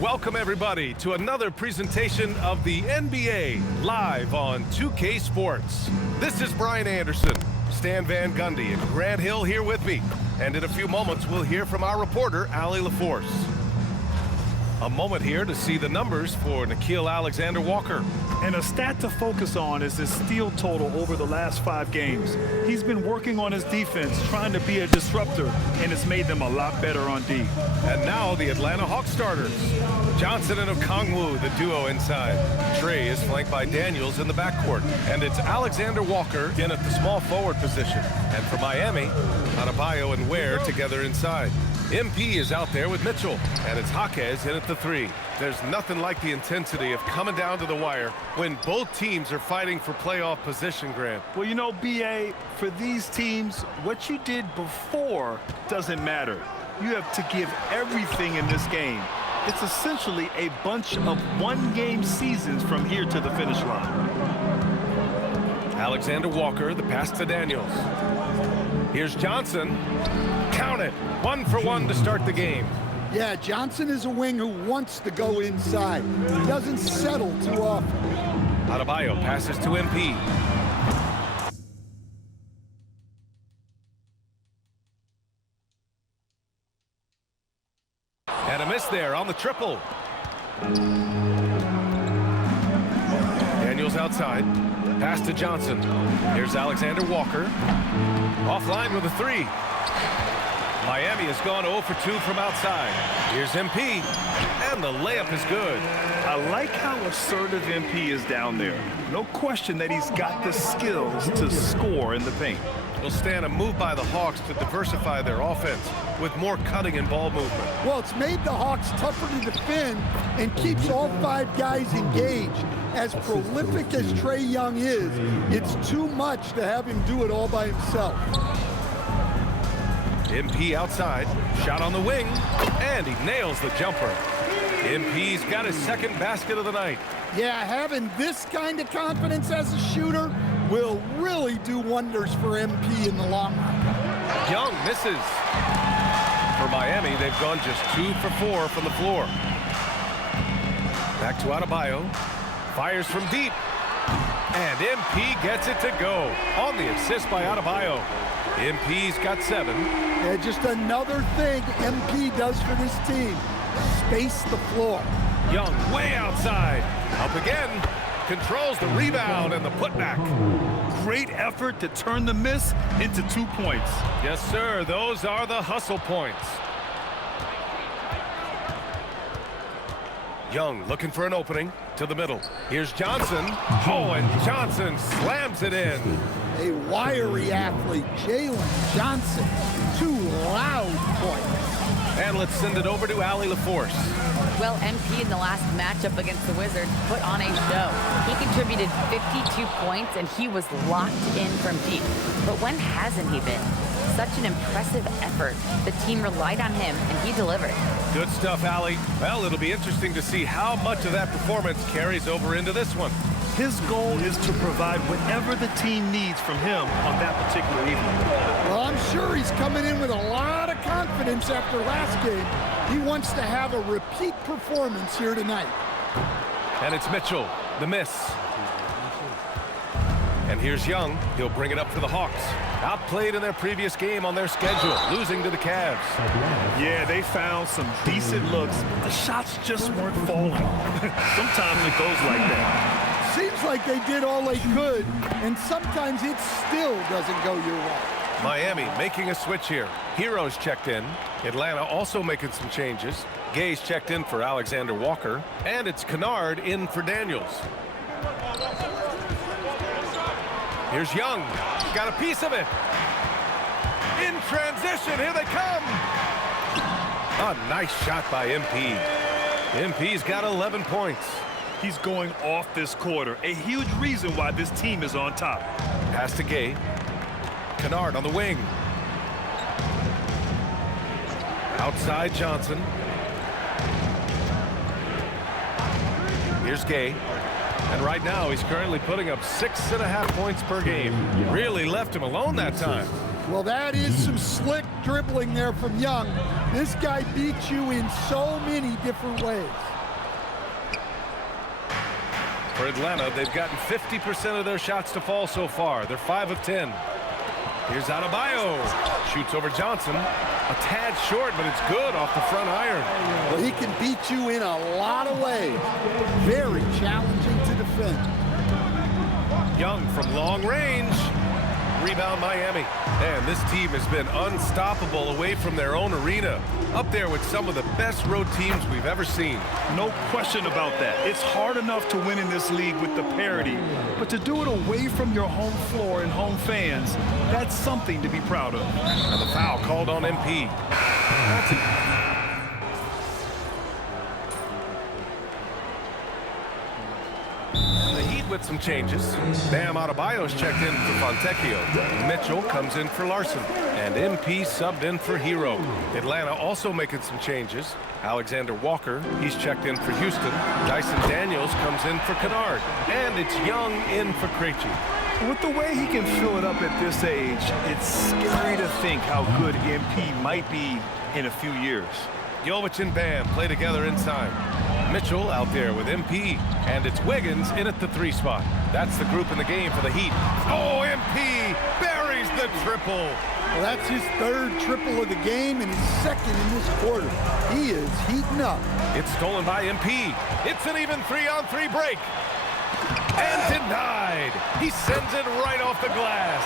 Welcome everybody to another presentation of the NBA live on 2K Sports. This is Brian Anderson, Stan Van Gundy, and Grant Hill here with me. And in a few moments, we'll hear from our reporter, Allie LaForce. A moment here to see the numbers for Nickeil Alexander-Walker. And a stat to focus on is his steal total over the last 5 games. He's been working on his defense, trying to be a disruptor, and it's made them a lot better on D. And now the Atlanta Hawks starters. Johnson and Okongwu, the duo inside. Trey is flanked by Daniels in the backcourt. And it's Alexander-Walker in at the small forward position. And for Miami, Adebayo and Ware together inside. MP is out there with Mitchell, and it's Jaquez in at the 3. There's nothing like the intensity of coming down to the wire when both teams are fighting for playoff position, Grant. Well, you know, B.A., for these teams, what you did before doesn't matter. You have to give everything in this game. It's essentially a bunch of one-game seasons from here to the finish line. Alexander-Walker, the pass to Daniels. Here's Johnson. Count it. 1 for 1 to start the game. Yeah, Johnson is a wing who wants to go inside. He doesn't settle too often. Adebayo passes to MP. And a miss there on the triple. Daniels outside. Pass to Johnson. Here's Alexander-Walker. Offline with a 3. Miami has gone 0 for 2 from outside. Here's MP, and the layup is good. I like how assertive MP is down there. No question that he's got the skills to score in the paint. Will stand a move by the Hawks to diversify their offense with more cutting and ball movement. Well, it's made the Hawks tougher to defend and keeps all 5 guys engaged. As prolific as Trae Young is, it's too much to have him do it all by himself. MP outside, shot on the wing, and he nails the jumper. MP's got his second basket of the night. Yeah, having this kind of confidence as a shooter will really do wonders for MP in the long run. Young misses. For Miami, they've gone just 2 for 4 from the floor. Back to Adebayo. Fires from deep. And MP gets it to go on the assist by Adebayo. MP's got 7. Yeah, just another thing MP does for this team. Space the floor. Young way outside. Up again. Controls the rebound and the putback. Great effort to turn the miss into 2 points. Yes, sir. Those are the hustle points. Young looking for an opening to the middle. Here's Johnson. Oh, and Johnson slams it in. A wiry athlete, Jalen Johnson. 2 loud points. And let's send it over to Allie LaForce. Well, MP in the last matchup against the Wizards put on a show. He contributed 52 points, and he was locked in from deep. But when hasn't he been? Such an impressive effort. The team relied on him, and he delivered. Good stuff, Allie. Well, it'll be interesting to see how much of that performance carries over into this one. His goal is to provide whatever the team needs from him on that particular evening. Well, I'm sure he's coming in with a lot of confidence after last game. He wants to have a repeat performance here tonight. And it's Mitchell, the miss. And here's Young. He'll bring it up for the Hawks. Outplayed in their previous game on their schedule, losing to the Cavs. Yeah, they found some decent looks, but the shots just weren't falling. Sometimes it goes like that. Seems like they did all they could, and sometimes it still doesn't go your way. Miami making a switch here. Heroes checked in. Atlanta also making some changes. Gay's checked in for Alexander-Walker, and it's Kennard in for Daniels. Here's Young. Got a piece of it. In transition, here they come. A nice shot by MP. MP's got 11 points. He's going off this quarter. A huge reason why this team is on top. Pass to Gay. Kennard on the wing. Outside Johnson. Here's Gay. And right now, he's currently putting up 6.5 points per game. Really left him alone that time. Well, that is some slick dribbling there from Young. This guy beats you in so many different ways. For Atlanta, they've gotten 50% of their shots to fall so far. They're 5 of 10. Here's Adebayo. Shoots over Johnson. A tad short, but it's good off the front iron. Well, he can beat you in a lot of ways. Very challenging to defend. Young from long range. Rebound Miami. And this team has been unstoppable away from their own arena. Up there with some of the best road teams we've ever seen. No question about that. It's hard enough to win in this league with the parity, but to do it away from your home floor and home fans, that's something to be proud of. And the foul called on MP. That's it. With some changes. Bam Adebayo's checked in for Fontecchio. Mitchell comes in for Larson. And MP subbed in for Hero. Atlanta also making some changes. Alexander Walker, he's checked in for Houston. Dyson Daniels comes in for Kennard. And it's Young in for Krejci. With the way he can fill it up at this age, it's scary to think how good MP might be in a few years. Jovic and Bam play together inside. Mitchell out there with MP, and it's Wiggins in at the 3 spot. That's the group in the game for the Heat. Oh, MP buries the triple. Well, that's his 3rd triple of the game and his 2nd in this quarter. He is heating up. It's stolen by MP. It's an even 3-on-3 break. And denied. He sends it right off the glass.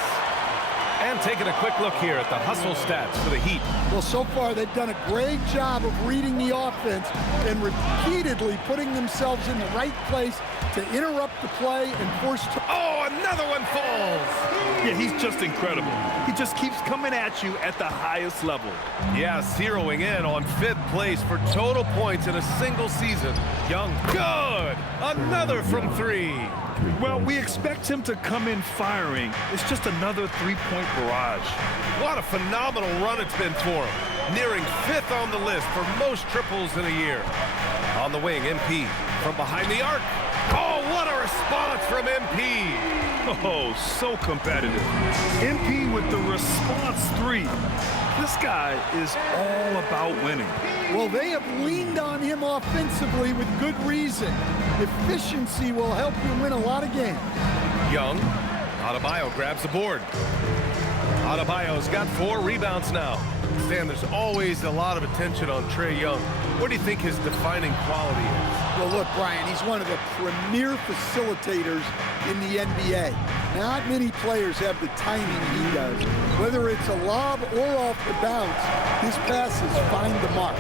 And taking a quick look here at the hustle stats for the Heat. Well, so far they've done a great job of reading the offense and repeatedly putting themselves in the right place to interrupt the play and force... Oh, another one falls! Yeah, he's just incredible. He just keeps coming at you at the highest level. Yeah, zeroing in on 5th place for total points in a single season. Young, good! Another from 3. Well, we expect him to come in firing. It's just another 3-point barrage. What a phenomenal run it's been for him. Nearing 5th on the list for most triples in a year. On the wing, MP from behind the arc. Oh, what a response from MP. Oh, so competitive. MP with the response 3. This guy is all about winning. Well, they have leaned on him offensively with good reason. Efficiency will help you win a lot of games. Young, Adebayo grabs the board. Adebayo's got 4 rebounds now. Stan, there's always a lot of attention on Trae Young. What do you think his defining quality is? Well, look, Brian, he's one of the premier facilitators in the NBA. Not many players have the timing he does. Whether it's a lob or off the bounce, his passes find the mark.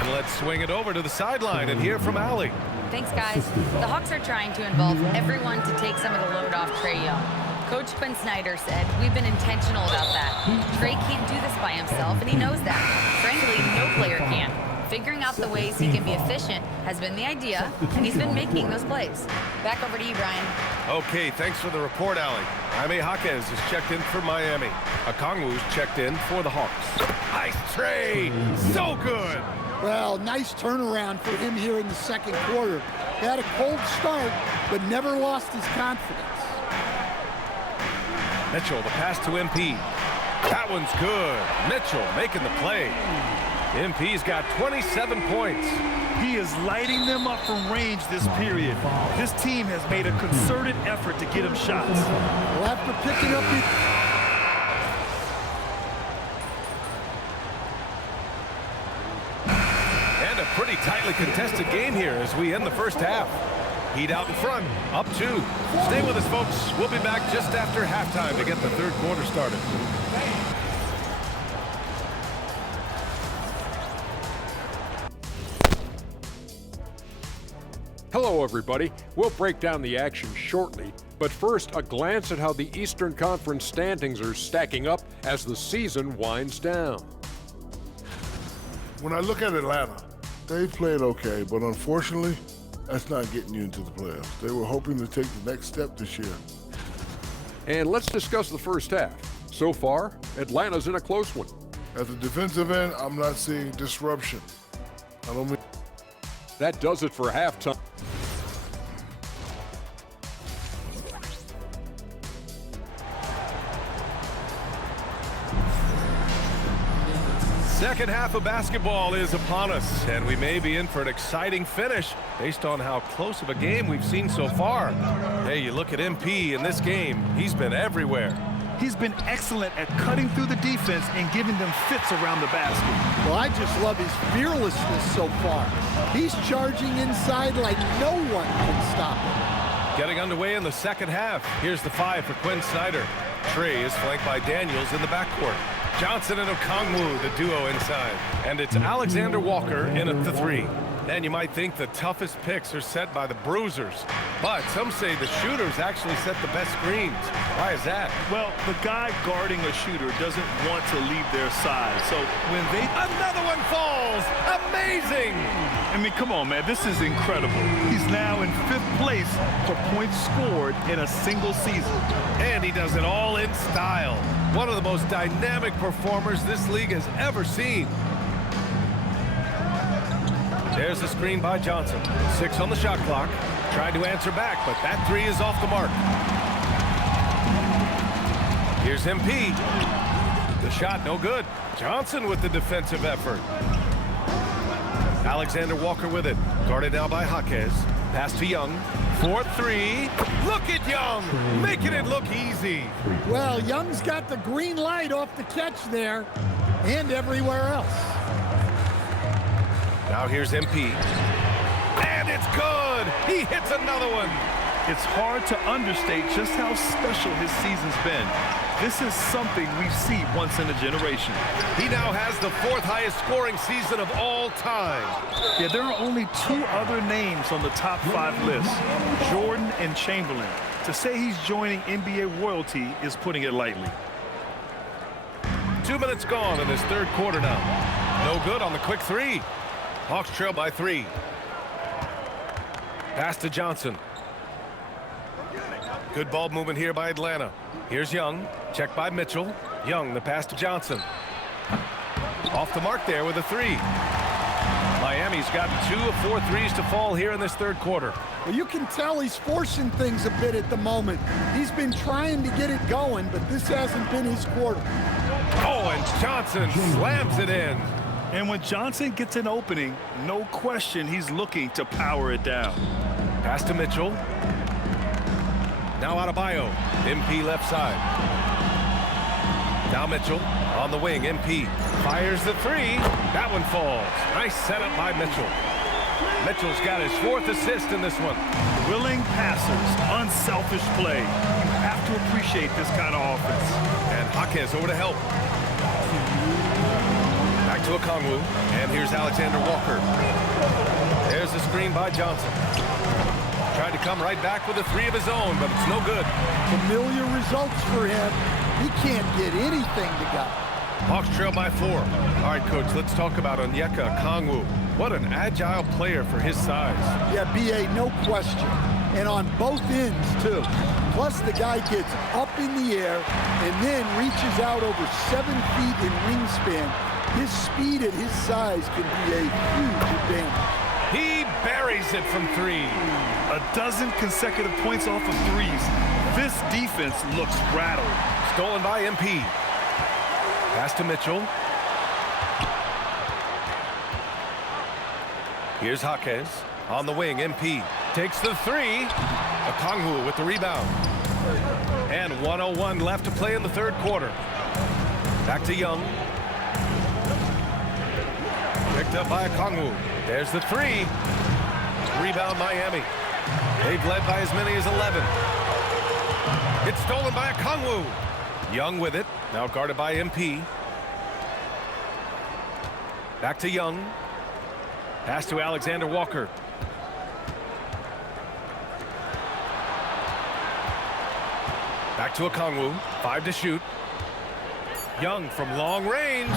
And let's swing it over to the sideline and hear from Allie. Thanks, guys. The Hawks are trying to involve everyone to take some of the load off Trae Young. Coach Quinn Snyder said, we've been intentional about that. Trae can't do this by himself, and he knows that. Frankly, no player can. Figuring out the ways he can be efficient has been the idea, and he's been making those plays. Back over to you, Brian. Okay, thanks for the report, Allie. Jaime Jaquez is checked in for Miami. Okongwu's checked in for the Hawks. Nice Trae! So good! Well, nice turnaround for him here in the 2nd quarter. He had a cold start, but never lost his confidence. Mitchell, the pass to MP. That one's good. Mitchell making the play. MP's got 27 points. He is lighting them up from range this period. This team has made a concerted effort to get him shots. Well, after picking up the... And a pretty tightly contested game here as we end the first half. Heat out in front, up 2. Stay with us, folks. We'll be back just after halftime to get the 3rd quarter started. Hello, everybody. We'll break down the action shortly, but first, a glance at how the Eastern Conference standings are stacking up as the season winds down. When I look at Atlanta, they've played okay, but unfortunately, that's not getting you into the playoffs. They were hoping to take the next step this year. And let's discuss the first half. So far, Atlanta's in a close one. At the defensive end, I'm not seeing disruption. I don't mean... That does it for halftime. Second half of basketball is upon us, and we may be in for an exciting finish based on how close of a game we've seen so far. Hey, you look at MP in this game, he's been everywhere. He's been excellent at cutting through the defense and giving them fits around the basket. Well, I just love his fearlessness so far. He's charging inside like no one can stop him. Getting underway in the second half. Here's the 5 for Quinn Snyder. Trey is flanked by Daniels in the backcourt. Johnson and Okongwu, the duo inside. And it's Alexander Walker in at the 3. And you might think the toughest picks are set by the bruisers, but some say the shooters actually set the best screens. Why is that? Well, the guy guarding a shooter doesn't want to leave their side, so when they... Another one falls! Amazing! I mean, come on, man, this is incredible. He's now in 5th place for points scored in a single season. And he does it all in style. One of the most dynamic performers this league has ever seen. There's the screen by Johnson. 6 on the shot clock. Trying to answer back, but that 3 is off the mark. Here's MP. The shot no good. Johnson with the defensive effort. Alexander Walker with it. Guarded now by Jaquez. Pass to Young. 4-3. Look at Young, making it look easy. Well, Young's got the green light off the catch there and everywhere else. Now here's MP. And it's good. He hits another one. It's hard to understate just how special his season's been. This is something we see once in a generation. He now has the 4th highest scoring season of all time. Yeah, there are only 2 other names on the top 5 list, Jordan and Chamberlain. To say he's joining NBA royalty is putting it lightly. 2 minutes gone in this 3rd quarter now. No good on the quick 3. Hawks trail by 3. Pass to Johnson. Good ball movement here by Atlanta. Here's Young. Checked by Mitchell. Young, the pass to Johnson. Off the mark there with a 3. Miami's gotten 2 of 4 threes to fall here in this 3rd quarter. Well, you can tell he's forcing things a bit at the moment. He's been trying to get it going, but this hasn't been his quarter. Oh, and Johnson slams it in. And when Johnson gets an opening, no question he's looking to power it down. Pass to Mitchell. Now Adebayo. MP left side. Now Mitchell on the wing. MP fires the 3. That one falls. Nice setup by Mitchell. Mitchell's got his 4th assist in this one. Willing passers, unselfish play. You have to appreciate this kind of offense. And Jaquez over to help. Back to Okongwu. And here's Alexander Walker. There's the screen by Johnson. Tried to come right back with a 3 of his own, but it's no good. Familiar results for him. He can't get anything to go. Hawks trail by 4. All right, Coach, let's talk about Onyeka Okongwu. What an agile player for his size. Yeah, B.A., no question. And on both ends, too. Plus, the guy gets up in the air and then reaches out over 7 feet in wingspan. His speed at his size can be a huge advantage. He buries it from 3. A dozen consecutive points off of 3s. This defense looks rattled. Stolen by MP. Pass to Mitchell. Here's Jaquez on the wing. MP takes the 3. Okongwu with the rebound. And 1:01 left to play in the 3rd quarter. Back to Young. Picked up by Okongwu. There's the 3. Rebound Miami. They've led by as many as 11. It's stolen by Okongwu. Young with it. Now guarded by MP. Back to Young. Pass to Alexander Walker. Back to Okongwu. 5 to shoot. Young from long range.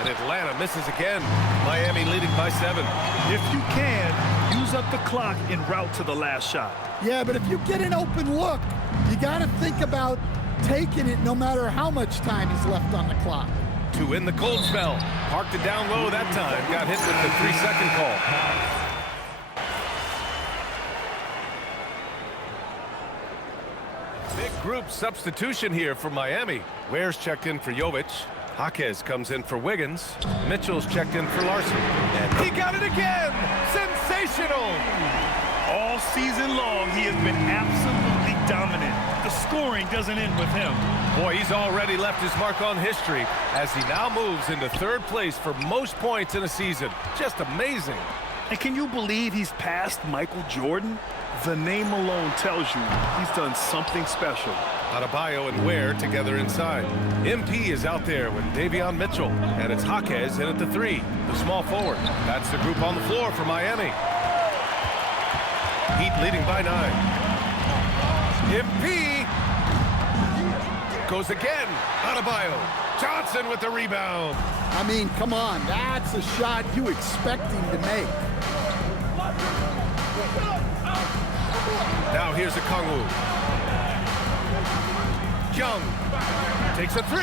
And Atlanta misses again. Miami leading by 7. If you can, use up the clock en route to the last shot. Yeah, but if you get an open look, you got to think about taking it no matter how much time is left on the clock. to win the cold spell. Parked it down low that time. Got hit with the 3-second call. Big group substitution here for Miami. Ware's checked in for Jovic. Jaquez comes in for Wiggins. Mitchell's checked in for Larson. And he got it again! Sensational! All season long, he has been absolutely dominant. The scoring doesn't end with him. Boy, he's already left his mark on history as he now moves into third place for most points in a season. Just amazing. And can you believe he's passed Michael Jordan? The name alone tells you he's done something special. Adebayo and Ware together inside. MP is out there with Davion Mitchell, and it's Jaquez in at the 3, the small forward. That's the group on the floor for Miami. Heat leading by 9. MP goes again. Adebayo. Johnson with the rebound. I mean, come on, that's a shot you expect him to make. Now here's a Kongwu. Young takes a 3.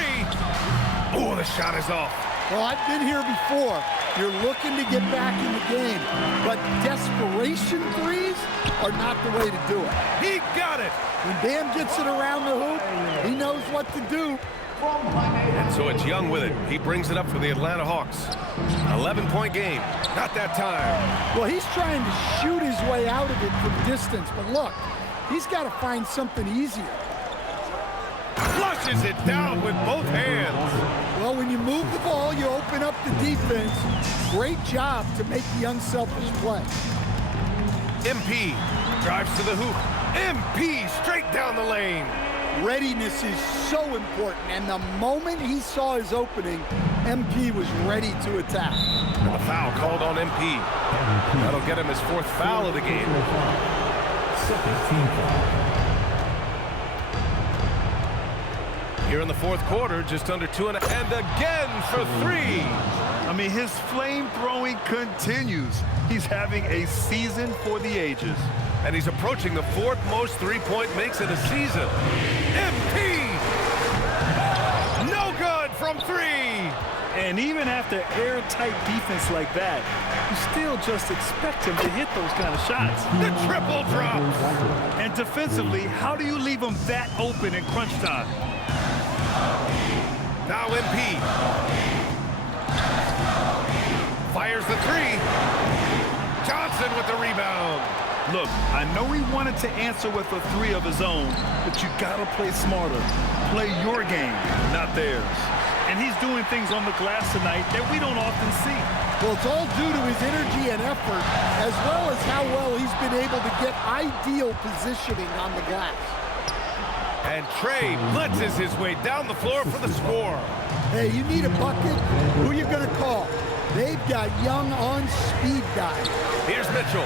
Oh, the shot is off. Well, I've been here before. You're looking to get back in the game, but desperation threes are not the way to do it. He got it. When Bam gets it around the hoop, he knows what to do. And so it's Young with it. He brings it up for the Atlanta Hawks. 11-point game. Not that time. Well, he's trying to shoot his way out of it from distance, but look, he's got to find something easier. Flushes it down with both hands. Well, when you move the ball, you open up the defense. Great job to make the unselfish play. MP drives to the hoop. MP straight down the lane. Readiness is so important, and the moment he saw his opening, MP was ready to attack. And a foul called on MP. That'll get him his 4th foul of the game. Second team foul. Here in the 4th quarter, just under 2 and again for 3. I mean, his flame throwing continues. He's having a season for the ages. And he's approaching the 4th most 3-point makes in a season. MP! No good from 3! And even after airtight defense like that, you still just expect him to hit those kind of shots. The triple drops! And defensively, how do you leave him that open in crunch time? Now MP. Fires the 3. Johnson with the rebound. Look, I know he wanted to answer with a 3 of his own, but you gotta play smarter. Play your game, not theirs. And he's doing things on the glass tonight that we don't often see. Well, it's all due to his energy and effort, as well as how well he's been able to get ideal positioning on the glass. And Trey blitzes his way down the floor for the score. Hey, you need a bucket? Who you gonna call? They've got Young on speed dial. Here's Mitchell.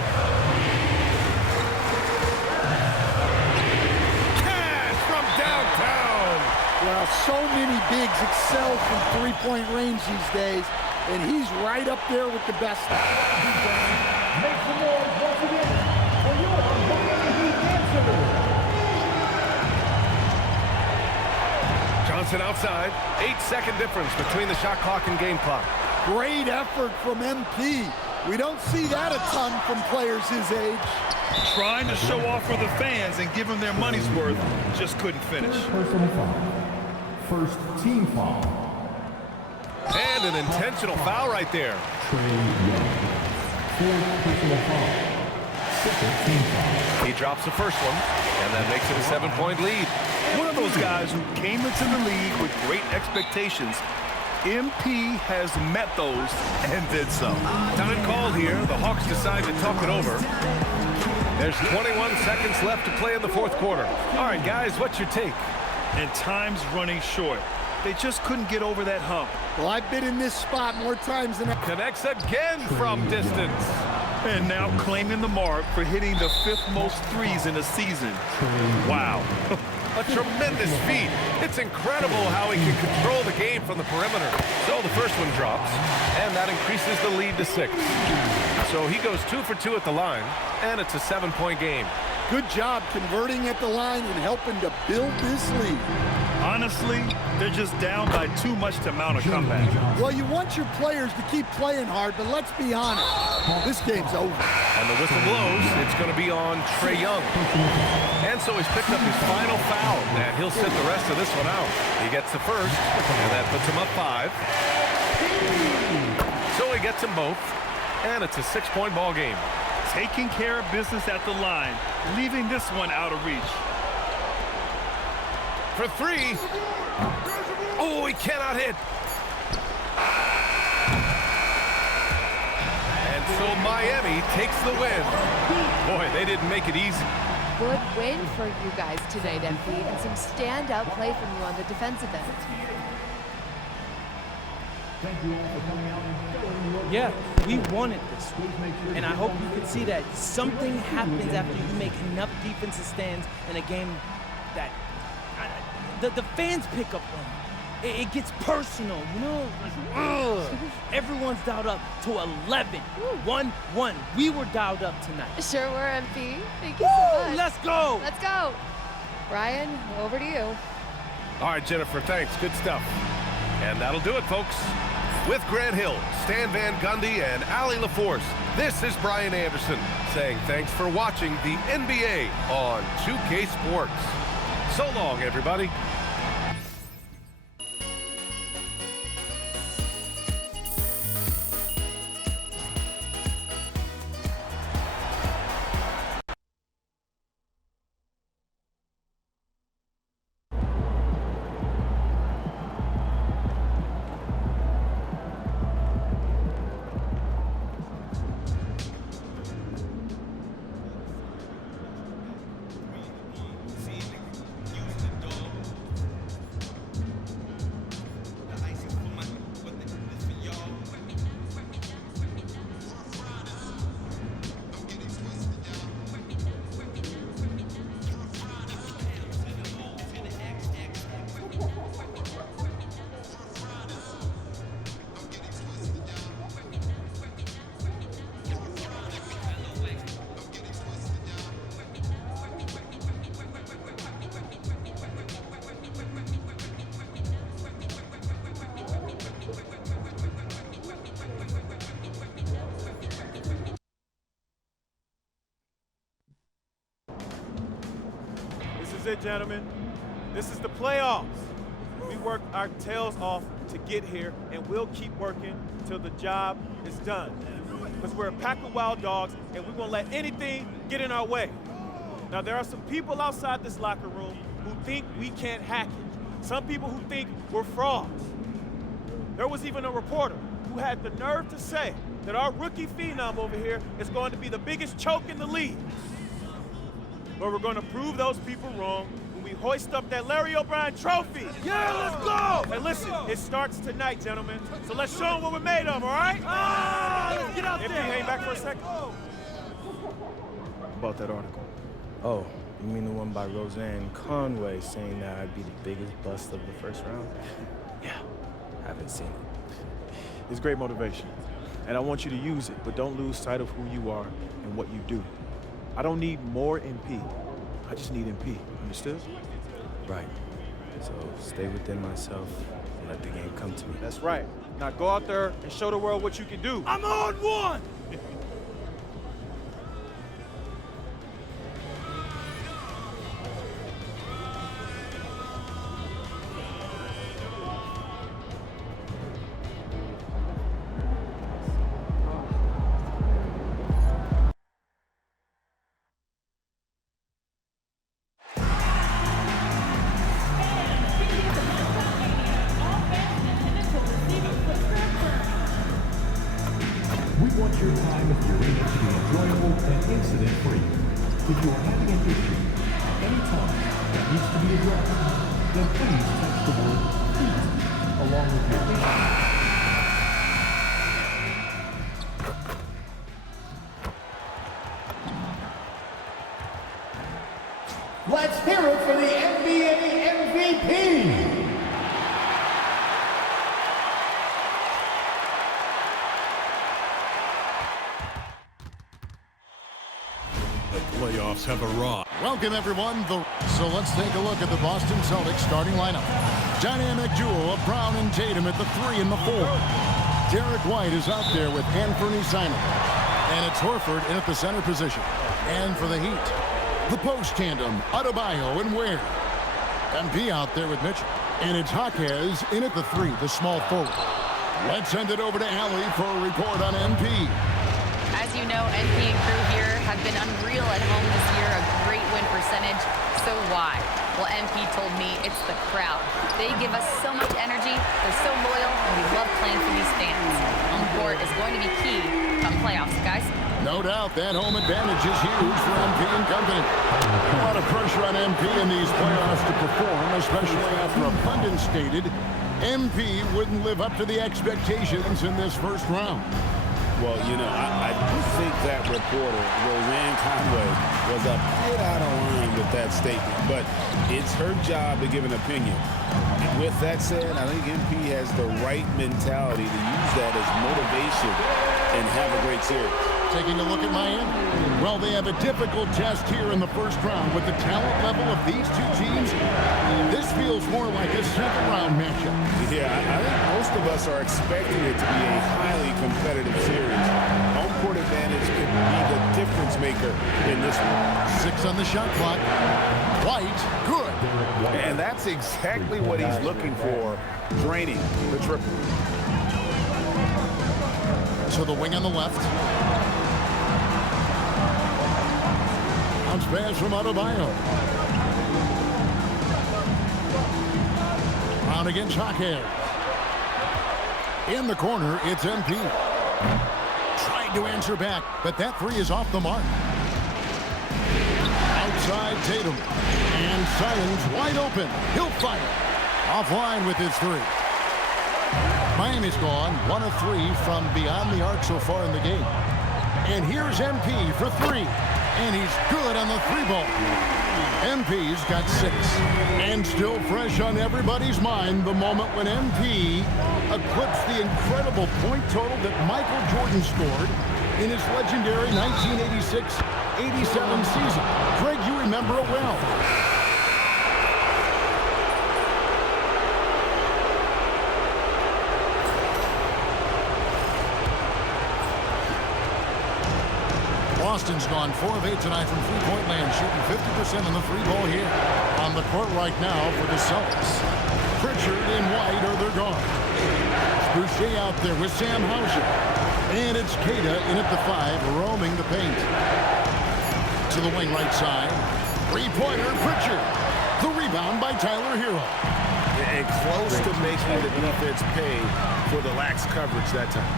Cash from downtown. Well, so many bigs excel from three-point range these days, and he's right up there with the best. Make some noise once again for your Miami answer. Johnson outside. 8-second difference between the shot clock and game clock. Great effort from MP. We don't see that a ton from players his age. Trying to show off for the fans and give them their money's worth, just couldn't finish. Personal foul. First team foul. And an intentional foul right there. Trey Young. Fourth personal foul. Second team foul. He drops the first one, and that makes it a 7-point lead. One of those guys who came into the league with great expectations. MP has met those and did some. Time called here. The Hawks decide to talk it over. There's 21 seconds left to play in the 4th quarter. All right, guys, what's your take? And time's running short. They just couldn't get over that hump. Well, I've been in this spot more times than I... Connects again from distance. And now claiming the mark for hitting the 5th most threes in a season. Wow. A tremendous feat. It's incredible how he can control the game from the perimeter. So the first one drops, and that increases the lead to 6. So he goes 2 for 2 at the line, and it's a 7-point game. Good job converting at the line and helping to build this lead. Honestly, they're just down by too much to mount a comeback. Well, you want your players to keep playing hard, but let's be honest, this game's over. And the whistle blows. It's going to be on Trae Young. And so he's picked up his final foul, and he'll sit the rest of this one out. He gets the first, and that puts him up 5. So he gets them both, and it's a 6-point ball game. Taking care of business at the line, leaving this one out of reach. For 3. Oh, he cannot hit. And so Miami takes the win. Boy, they didn't make it easy. Good win for you guys today, MP, and some standout play from you on the defensive end. Thank you all for coming out and filling your Yeah, we wanted this. And I hope you can see that something happens after you make enough defensive stands in a game that the fans pick up on. It gets personal, you know? Everyone's dialed up to 11. 1-1. We were dialed up tonight. Sure were, MP. Thank you so much. Let's go. Let's go. Ryan, over to you. All right, Jennifer, thanks. Good stuff. And that'll do it, folks. With Grant Hill, Stan Van Gundy, and Allie LaForce, this is Brian Anderson saying thanks for watching the NBA on 2K Sports. So long, everybody. This is it, gentlemen. This is the playoffs. We worked our tails off to get here, and we'll keep working till the job is done. Because we're a pack of wild dogs, and we won't let anything get in our way. Now, there are some people outside this locker room who think we can't hack it. Some people who think we're frauds. There was even a reporter who had the nerve to say that our rookie phenom over here is going to be the biggest choke in the league. But we're going to prove those people wrong when we hoist up that Larry O'Brien trophy. Yeah, let's go. And listen, it starts tonight, gentlemen. So let's show them what we're made of, all right? Let's get out If you there. hang back for a second. About that article. Oh, you mean the one by Roseanne Conway saying that I'd be the biggest bust of the first round? Yeah, haven't seen it. It's great motivation. And I want you to use it, but don't lose sight of who you are and what you do. I don't need more MP. I just need MP. Understood? Right. So stay within myself and let the game come to me. That's right. Now go out there and show the world what you can do. I'm on one. We want your time with your meeting to be enjoyable and incident-free. If you are having an issue at any time that needs to be addressed, then please text the word "heat" along with your issue. Let's hear it for the NBA MVP! The playoffs have arrived. Welcome, everyone. So let's take a look at the Boston Celtics starting lineup. Dynamic duo of Brown and Tatum at the 3 and the 4. Derek White is out there with Anthony Simon. And it's Horford in at the center position. And for the Heat, the post tandem, Adebayo and Ware. MP out there with Mitchell. And it's Jaquez in at the 3, the small forward. Let's send it over to Allie for a report on MP. As you know, NP and crew here have been unreal at home this year, a great win percentage. So why? Well, MP told me it's the crowd. They give us so much energy, they're so loyal, and we love playing for these fans. Home court is going to be key come playoffs, guys. No doubt that home advantage is huge for MP and company. A lot of pressure on MP in these playoffs to perform, especially after a pundit stated MP wouldn't live up to the expectations in this first round. Well, you know, I think that reporter, Roseanne Conway, was a bit out of line with that statement, but it's her job to give an opinion. And with that said, I think MP has the right mentality to use that as motivation and have a great series. Taking a look at Miami. Well, they have a difficult test here in the first round. With the talent level of these two teams, this feels more like a second-round matchup. Yeah, I think most of us are expecting it to be a highly competitive series. Home court advantage could be the difference maker in this one. 6 on the shot clock. White, good. And that's exactly what he's looking for, draining the triple. To the wing on the left. Bounce pass from Adebayo. Round against Jaquez. In the corner, it's MP. Tried to answer back, but that 3 is off the mark. Outside Tatum. And Simon's wide open. He'll fire. Offline with his 3. Miami's gone 1 of 3 from beyond the arc so far in the game. And here's MP for 3. And he's good on the 3-ball. MP's got 6. And still fresh on everybody's mind, the moment when MP eclipsed the incredible point total that Michael Jordan scored in his legendary 1986-87 season. Greg, you remember it well. Boston's gone 4 of 8 tonight from three-point land, shooting 50% on the 3-ball here. On the court right now for the Celtics. Pritchard and White are their guards. Boucher out there with Sam Hauser. And it's Queta in at the 5, roaming the paint. To the wing right side. 3-pointer, Pritchard. The rebound by Tyler Hero. And close to making the defense pay for the lax coverage that time.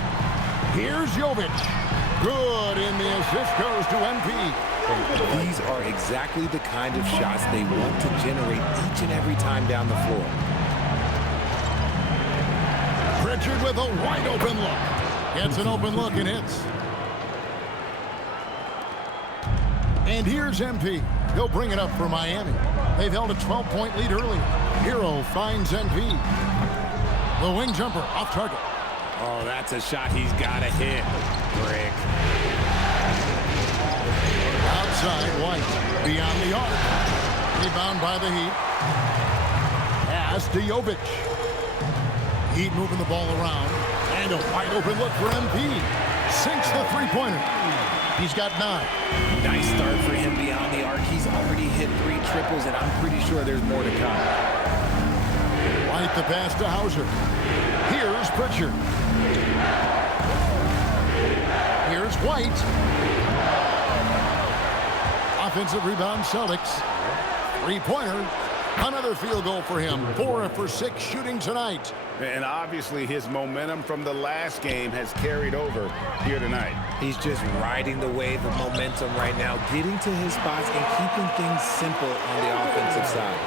Here's Jovic. Good, and the assist goes to MP. These are exactly the kind of shots they want to generate each and every time down the floor. Pritchard with a wide open look. Gets an open look and hits. And here's MP. He'll bring it up for Miami. They've held a 12-point lead earlier. Hero finds MP. The wing jumper off target. Oh, that's a shot he's got to hit. Brick. Outside, White. Beyond the arc. Rebound by the Heat. Pass to Jovic. Heat moving the ball around. And a wide open look for MP. Sinks the 3-pointer. He's got 9. Nice start for him beyond the arc. He's already hit 3 triples, and I'm pretty sure there's more to come. White the pass to Hauser. Here's Pritchard. Here's White. Offensive rebound, Celtics. 3-pointer. Another field goal for him. 4 for 6 shooting tonight. And obviously his momentum from the last game has carried over here tonight. He's just riding the wave of momentum right now, getting to his spots and keeping things simple on the offensive side.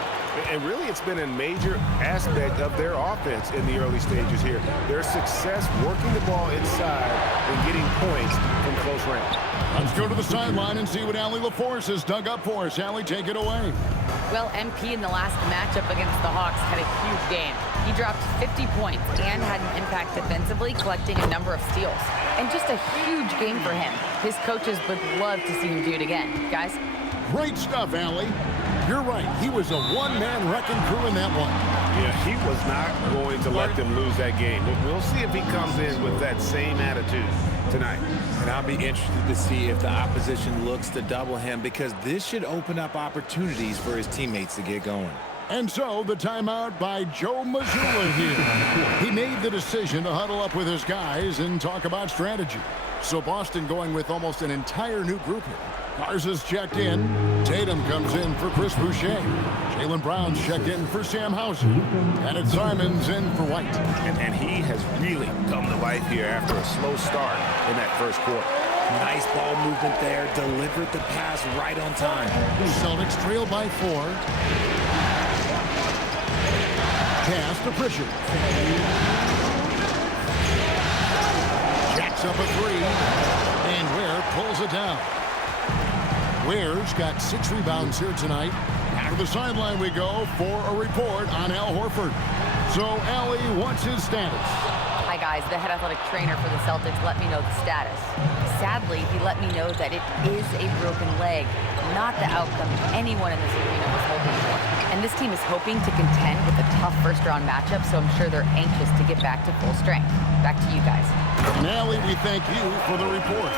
And really, it's been a major aspect of their offense in the early stages here. Their success working the ball inside and getting points from close range. Let's go to the sideline and see what Allie LaForce has dug up for us. Allie, take it away. Well, MP in the last matchup against the Hawks had a huge game. He dropped 50 points and had an impact defensively, collecting a number of steals. And just a huge game for him. His coaches would love to see him do it again. Guys? Great stuff, Allie. You're right. He was a one-man wrecking crew in that one. Yeah, he was not going to let them lose that game. But we'll see if he comes in with that same attitude tonight. And I'll be interested to see if the opposition looks to double him, because this should open up opportunities for his teammates to get going. And so the timeout by Joe Mazzulla here. He made the decision to huddle up with his guys and talk about strategy. So Boston going with almost an entire new group here. Garza's checked in. Tatum comes in for Chris Boucher. Jaylen Brown's checked in for Sam Hauser. And it's Simons in for White. And he has really come to life here after a slow start in that first quarter. Nice ball movement there. Delivered the pass right on time. Celtics trail by 4. Pass to Pritchard. Jacks up a 3. And Ware pulls it down. Ware's got 6 rebounds here tonight. Out of the sideline we go for a report on Al Horford. So, Allie, what's his status? Hi, guys. The head athletic trainer for the Celtics let me know the status. Sadly, he let me know that it is a broken leg, not the outcome anyone in this arena was hoping for. And this team is hoping to contend with a tough first-round matchup, so I'm sure they're anxious to get back to full strength. Back to you guys. And Allie, we thank you for the report.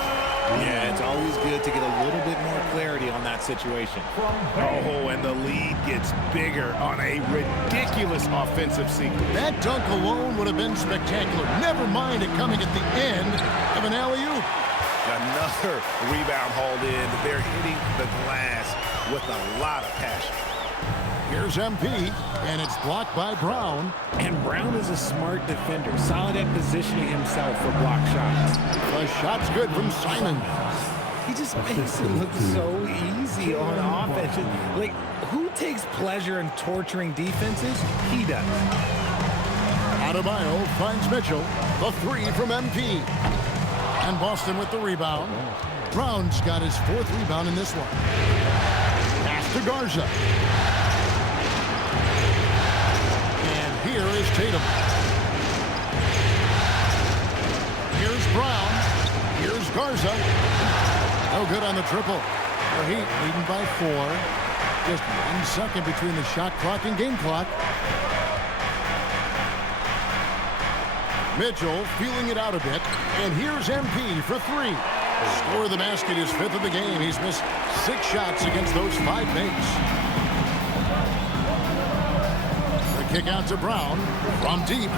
Yeah, it's always good to get a little bit more clarity on that situation. Oh, and the lead gets bigger on a ridiculous offensive sequence. That dunk alone would have been spectacular. Never mind it coming at the end of an alley-oop. Another rebound hauled in. They're hitting the glass with a lot of passion. Here's MP, and it's blocked by Brown. And Brown is a smart defender, solid at positioning himself for block shots. The shot's good from Simon. He just makes it look so easy on offense. Like, who takes pleasure in torturing defenses? He does. Adebayo finds Mitchell. The 3 from MP. And Boston with the rebound. Brown's got his 4th rebound in this one. Pass to Garza. Here is Tatum. Here's Brown. Here's Garza. No good on the triple. The Heat leading by 4. Just 1 second between the shot clock and game clock. Mitchell feeling it out a bit. And here's MP for 3. Score the basket, his 5th of the game. He's missed 6 shots against those 5 mates. Kick out to Brown from deep.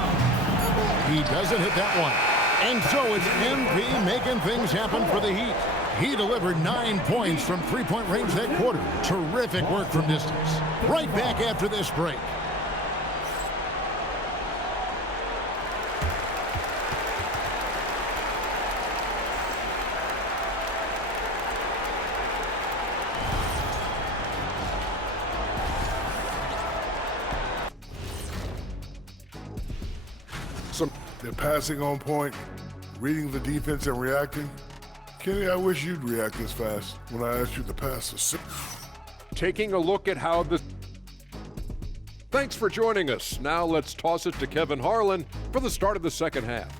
He doesn't hit that one. And so it's MP making things happen for the Heat. He delivered 9 points from 3-point range that quarter. Terrific work from distance. Right back after this break. They're passing on point, reading the defense and reacting. Kenny, I wish you'd react this fast when I asked you to pass a 6. Taking a look at how the... Thanks for joining us. Now let's toss it to Kevin Harlan for the start of the second half.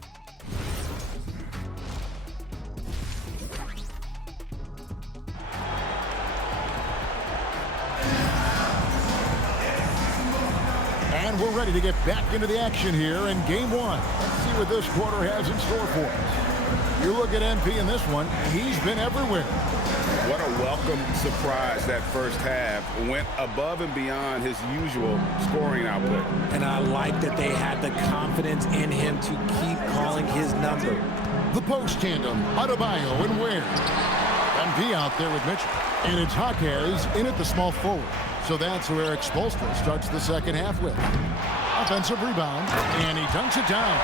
And we're ready to get back into the action here in game 1. Let's see what this quarter has in store for us. You look at MP in this one, he's been everywhere. What a welcome surprise that first half. Went above and beyond his usual scoring output. And I like that they had the confidence in him to keep calling his number. The post tandem, Adebayo and Ware. MP out there with Mitchell. And it's Jaquez in at the small forward. So that's who Eric Spoelstra starts the second half with. Offensive rebound, and he dunks it down.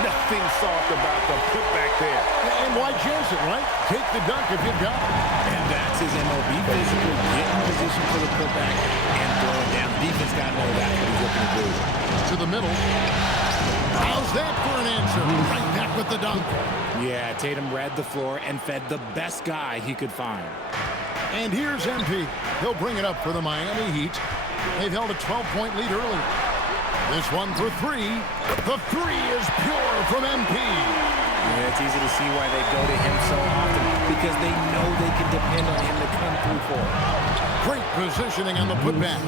Nothing soft about the putback there. And why chance it, right? Take the dunk if you've got it. And that's his MOB, basically get in position for the putback and throw it down. Defense got to know that's what he's looking to do. To the middle. How's that for an answer? Right back with the dunk. Yeah, Tatum read the floor and fed the best guy he could find. And here's MP. He'll bring it up for the Miami Heat. They've held a 12-point lead earlier. This one for three. The three is pure from MP. Yeah, it's easy to see why they go to him so often, because they know they can depend on him to come through for them. Great positioning on the putback.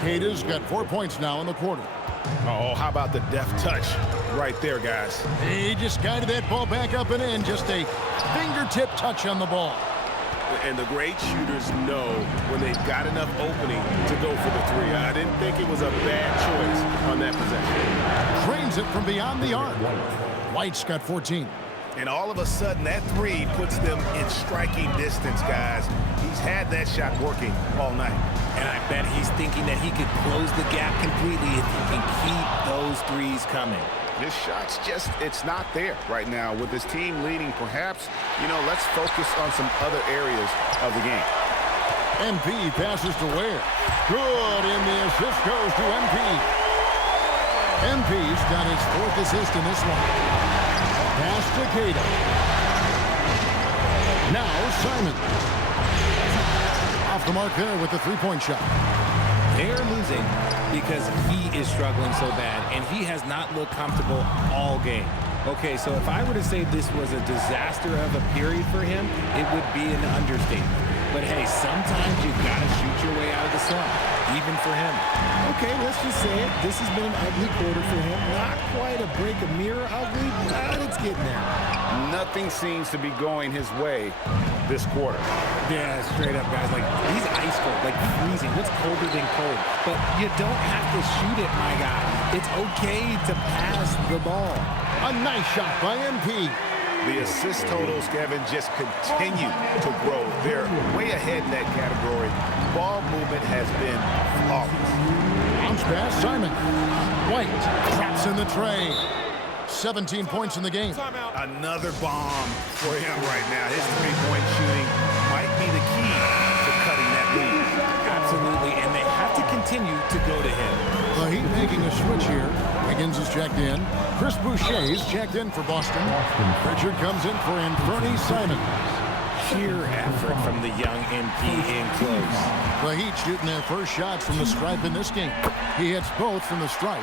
Kata's got 4 points now in the quarter. Oh, how about the deft touch right there, guys? He just guided that ball back up and in. Just a fingertip touch on the ball. And the great shooters know when they've got enough opening to go for the three. I didn't think it was a bad choice on that possession. Drains it from beyond the arc. White's got 14. And all of a sudden, that three puts them in striking distance, guys. He's had that shot working all night. And I bet he's thinking that he could close the gap completely if he can keep those threes coming. His shot's just, it's not there right now. With his team leading, perhaps, let's focus on some other areas of the game. MP passes to Ware. Good, and the assist goes to MP. MP's got his 4th assist in this one. Pass to Kata. Now Simon. Off the mark there with the three-point shot. They're losing because he is struggling so bad, and he has not looked comfortable all game. Okay, so if I were to say this was a disaster of a period for him, it would be an understatement. But hey, sometimes you gotta shoot your way out of the slump, even for him. Okay, let's just say it. This has been an ugly quarter for him. Not quite a break a mirror ugly, but it's getting there. Nothing seems to be going his way this quarter. Yeah, straight up, guys. Like, he's ice cold, like freezing. What's colder than cold? But you don't have to shoot it, my guy. It's okay to pass the ball. A nice shot by MP. The assist totals, Kevin, just continue to grow. They're way ahead in that category. Ball movement has been flawless. Bounce pass, Simon. White traps in the tray. 17 points in the game. Another bomb for him right now. His three-point shooting might be the key to cutting that lead. Absolutely, and they have to continue to go to him. The Heat making a switch here. Wiggins is checked in. Chris Boucher is checked in for Boston. Pritchard comes in for Anthony Simon. Sheer effort from the young MP in close. The Heat shooting their first shots from the stripe in this game. He hits both from the stripe.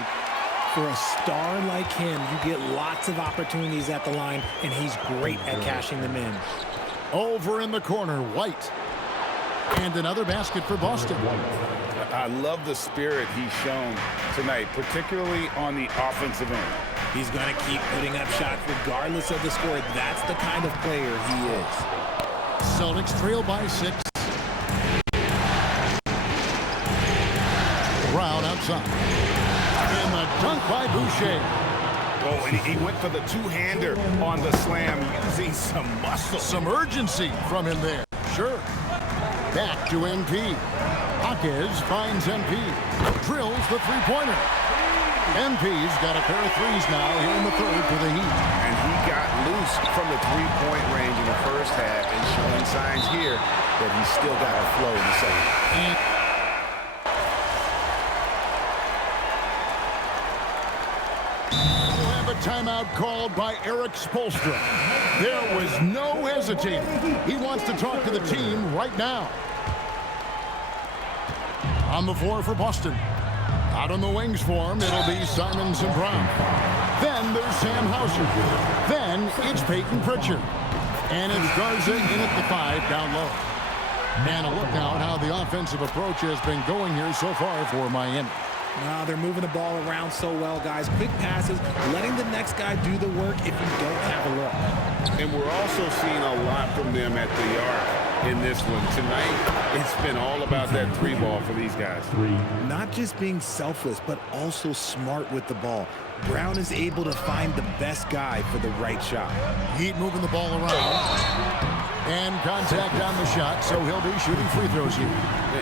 For a star like him, you get lots of opportunities at the line, and he's great at cashing them in. Over in the corner, White. And another basket for Boston. I love the spirit he's shown tonight, particularly on the offensive end. He's going to keep putting up shots regardless of the score. That's the kind of player he is. Celtics trail by 6. Brown outside. And the dunk by Boucher. Oh, and he went for the two-hander on the slam, using some muscle. Some urgency from him there. Sure. Back to MP. Jaquez finds MP. Drills the three-pointer. MP's got a pair of threes now here in the third for the Heat. And he got loose from the three-point range in the first half and showing signs here that he's still got a flow in the second. We'll have a timeout called by Eric Spoelstra. There was no hesitating. He wants to talk to the team right now. On the floor for Boston. Out on the wings for him, it'll be Simons and Brown. Then there's Sam Hauser. Then it's Peyton Pritchard. And it's Garza in at the 5 down low. And a look now at how the offensive approach has been going here so far for Miami. Now they're moving the ball around so well, guys. Quick passes, letting the next guy do the work if you don't have a look. And we're also seeing a lot from them at the arc in this one. Tonight, it's been all about that three ball for these guys. Not just being selfless, but also smart with the ball. Brown is able to find the best guy for the right shot. Heat moving the ball around. And contact on the shot, so he'll be shooting free throws here.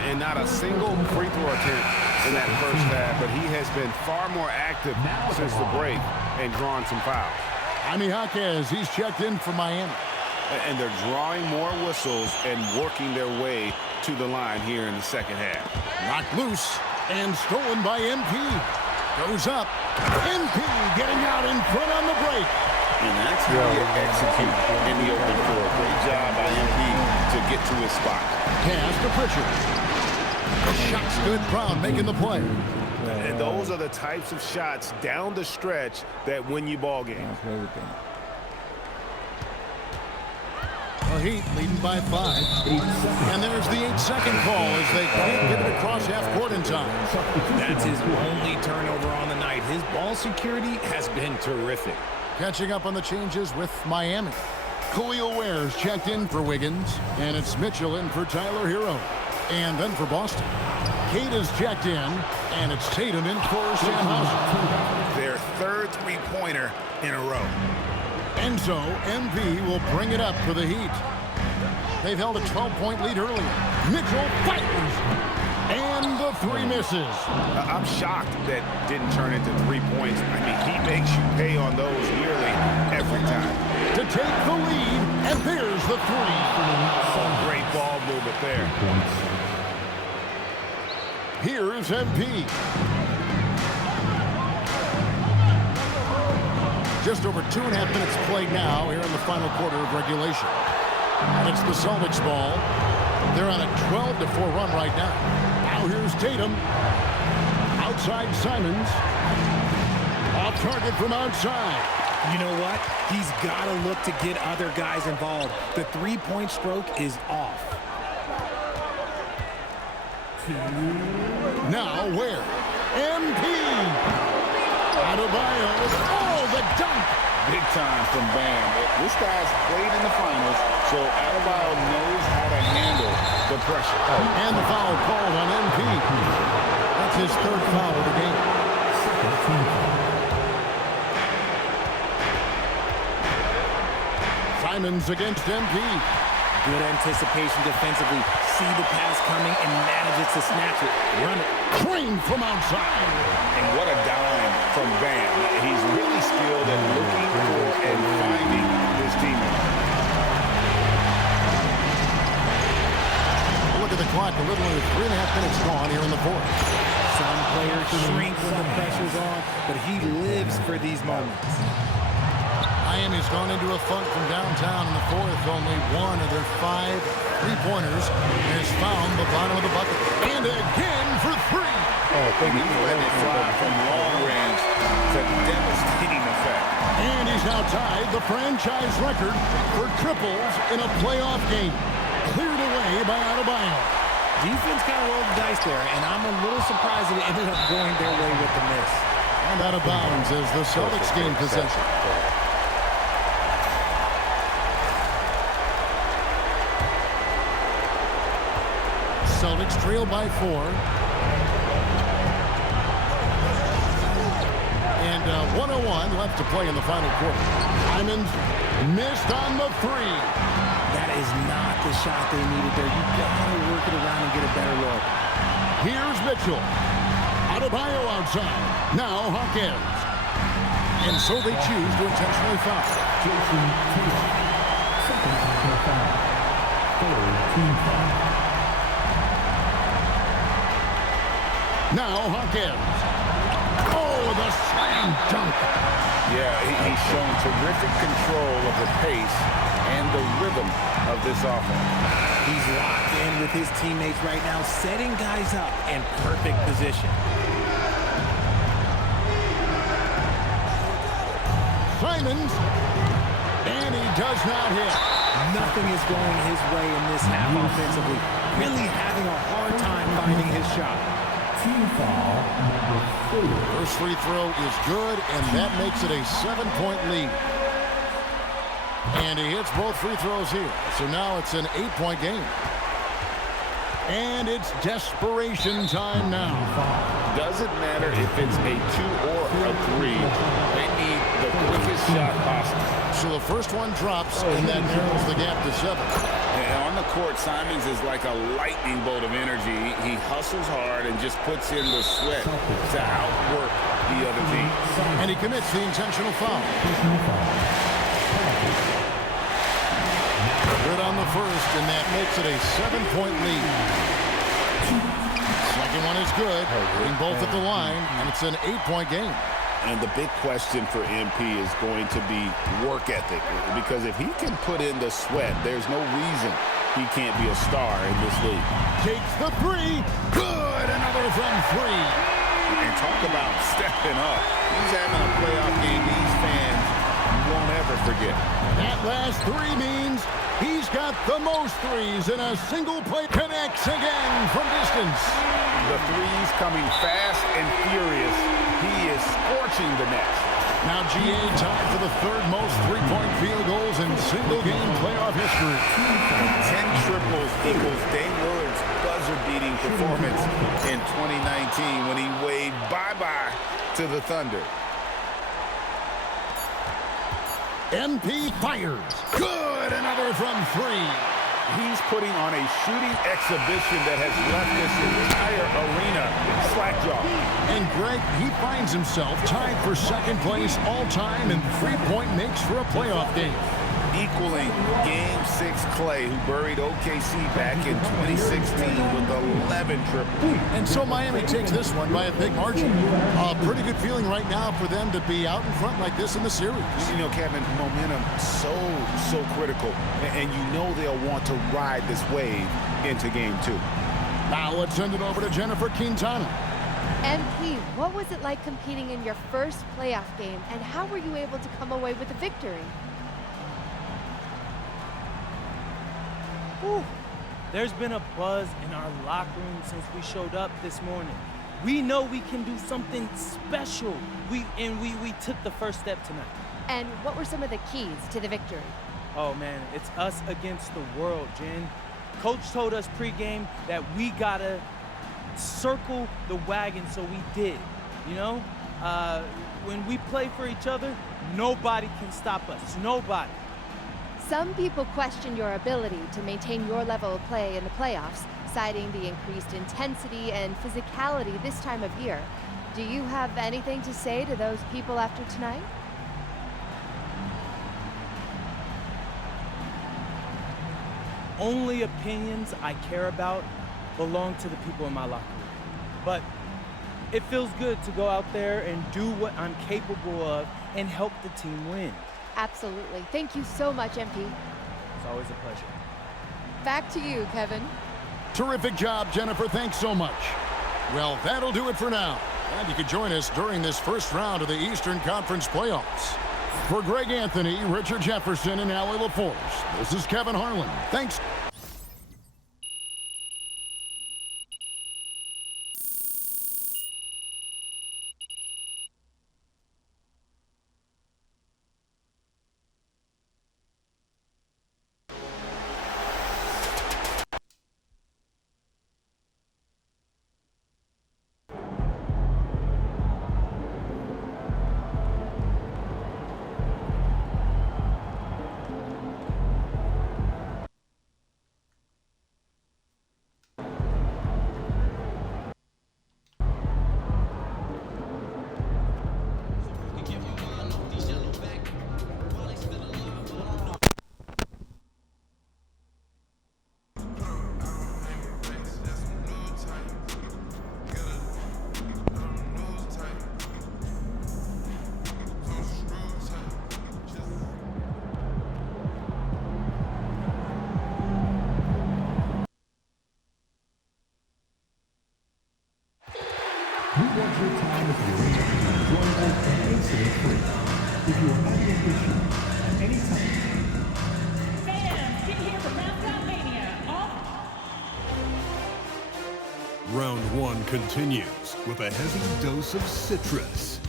And not a single free throw attempt in that first half, but he has been far more active since the break and drawn some fouls. Jaime Jaquez, he's checked in for Miami. And they're drawing more whistles and working their way to the line here in the second half. Knocked loose and stolen by MP. Goes up. MP getting out in front on the break. And that's how you execute in the open floor. Great job by MP to get to his spot. Pass to Pritchard. The shot's good. Brown making the play. And those are the types of shots down the stretch that win you ball games. The Heat leading by 5. And there's the 8-second call as they can't get it across half court in time. That's his only turnover on the night. His ball security has been terrific. Catching up on the changes with Miami. Khalil Ware's checked in for Wiggins, and it's Mitchell in for Tyler Hero. And then for Boston, Kate is checked in, and it's Tatum in for Sam Hauser. Their third three-pointer in a row. And so MP will bring it up for the Heat. They've held a 12-point lead earlier. Mitchell fires, and the 3 misses. I'm shocked that didn't turn into 3 points. I mean, he makes you pay on those nearly every time. To take the lead, and there's the 3. Great ball movement there. Here is MP. Just over 2.5 minutes played now here in the final quarter of regulation. And it's the Celtics ball. They're on a 12-4 run right now. Now here's Tatum. Outside Simons. Off target from outside. You know what? He's got to look to get other guys involved. The three-point stroke is off. Now where? MP. Adebayo. Oh, the dunk. Big time from Bam. This guy's played in the finals, so Adebayo knows how to handle the pressure. And the foul called on MP. That's his 3rd foul of the game. Simons against MP. Good anticipation defensively. See the pass coming and manages to snatch it. Run it. Green from outside. And what a dime from Bam. He's really skilled at looking for and finding his teammate. Look at the clock. A little under 3.5 minutes gone here in the 4th. Some players shrink when the pressure's on, but he lives for these moments. Miami's gone into a funk from downtown in the 4th. Only 1 of their 5 3-pointers has found the bottom of the bucket. And again for 3. He's letting it fly from long range. It's a devastating effect. And he's now tied the franchise record for triples in a playoff game. Cleared away by Adebayo. Defense kind of rolled the dice there, and I'm a little surprised that it ended up going their way with the miss. And out of bounds as the Celtics gain possession. Celtics trail by 4. And 1:01 left to play in the final quarter. Simons missed on the 3. That is not the shot they needed there. You gotta work it around and get a better look. Here's Mitchell. Adebayo outside. Now Hawkins. And so they choose to intentionally foul. Jason Tatum. Second personal foul. 3rd team foul. Now Hawkins. Oh, the slam dunk. Yeah, he's shown terrific control of the pace and the rhythm of this offense. He's locked in with his teammates right now, setting guys up in perfect position. Simons. And he does not hit. Nothing is going his way in this half offensively. Really having a hard time finding his shot. Team foul number 4. First free throw is good, and that makes it a 7-point lead. And he hits both free throws here. So now it's an 8-point game. And it's desperation time now. Doesn't matter if it's a 2 or a 3. They need the quickest shot possible. So the first one drops, and that narrows the gap to 7. And on the court, Simons is like a lightning bolt of energy. He hustles hard and just puts in the sweat to outwork the other team. And he commits the intentional foul. Good on the first, and that makes it a 7-point lead. Second one is good, putting both at the line, and it's an 8-point game. And the big question for MP is going to be work ethic, because if he can put in the sweat, there's no reason he can't be a star in this league. Takes the three. Good. Another from three. And talk about stepping up. He's having a playoff game these fans won't ever forget. That last three means he's got the most threes in a single play. Connects again from distance. The threes coming fast and furious. He is scorching the nets. Now GA tied for the third most three-point field goals in single-game playoff history. 10 triples equals Dame Lillard's buzzer-beating performance in 2019 when he waved bye-bye to the Thunder. MP fires. Good. Another from three. He's putting on a shooting exhibition that has left this entire arena slack-jawed. And Greg, he finds himself tied for second place all-time in three-point makes for a playoff game. Equaling Game 6 Clay, who buried OKC back in 2016 with 11 triples. And so Miami takes this one by a big margin. A pretty good feeling right now for them to be out in front like this in the series. You know, Kevin, momentum so critical. And you know they'll want to ride this wave into Game 2. Now let's send it over to Jennifer Quintana. MP, what was it like competing in your first playoff game, and how were you able to come away with a victory? Whew. There's been a buzz in our locker room since we showed up this morning. We know we can do something special. We took the first step tonight. And what were some of the keys to the victory? Oh man, it's us against the world, Jen. Coach told us pregame that we gotta circle the wagon, so we did. You know, when we play for each other, nobody can stop us. Nobody. Some people question your ability to maintain your level of play in the playoffs, citing the increased intensity and physicality this time of year. Do you have anything to say to those people after tonight? Only opinions I care about belong to the people in my locker room. But it feels good to go out there and do what I'm capable of and help the team win. Absolutely. Thank you so much, MP. It's always a pleasure. Back to you, Kevin. Terrific job, Jennifer. Thanks so much. Well, that'll do it for now. And you can join us during this first round of the Eastern Conference playoffs. For Greg Anthony, Richard Jefferson, and Allie LaForce, this is Kevin Harlan. Thanks. We want your time at the arena to be enjoyable and incident-free. If you are having an issue at any time, fans, get here for Mascot Mania. Round one continues with a heavy dose of citrus.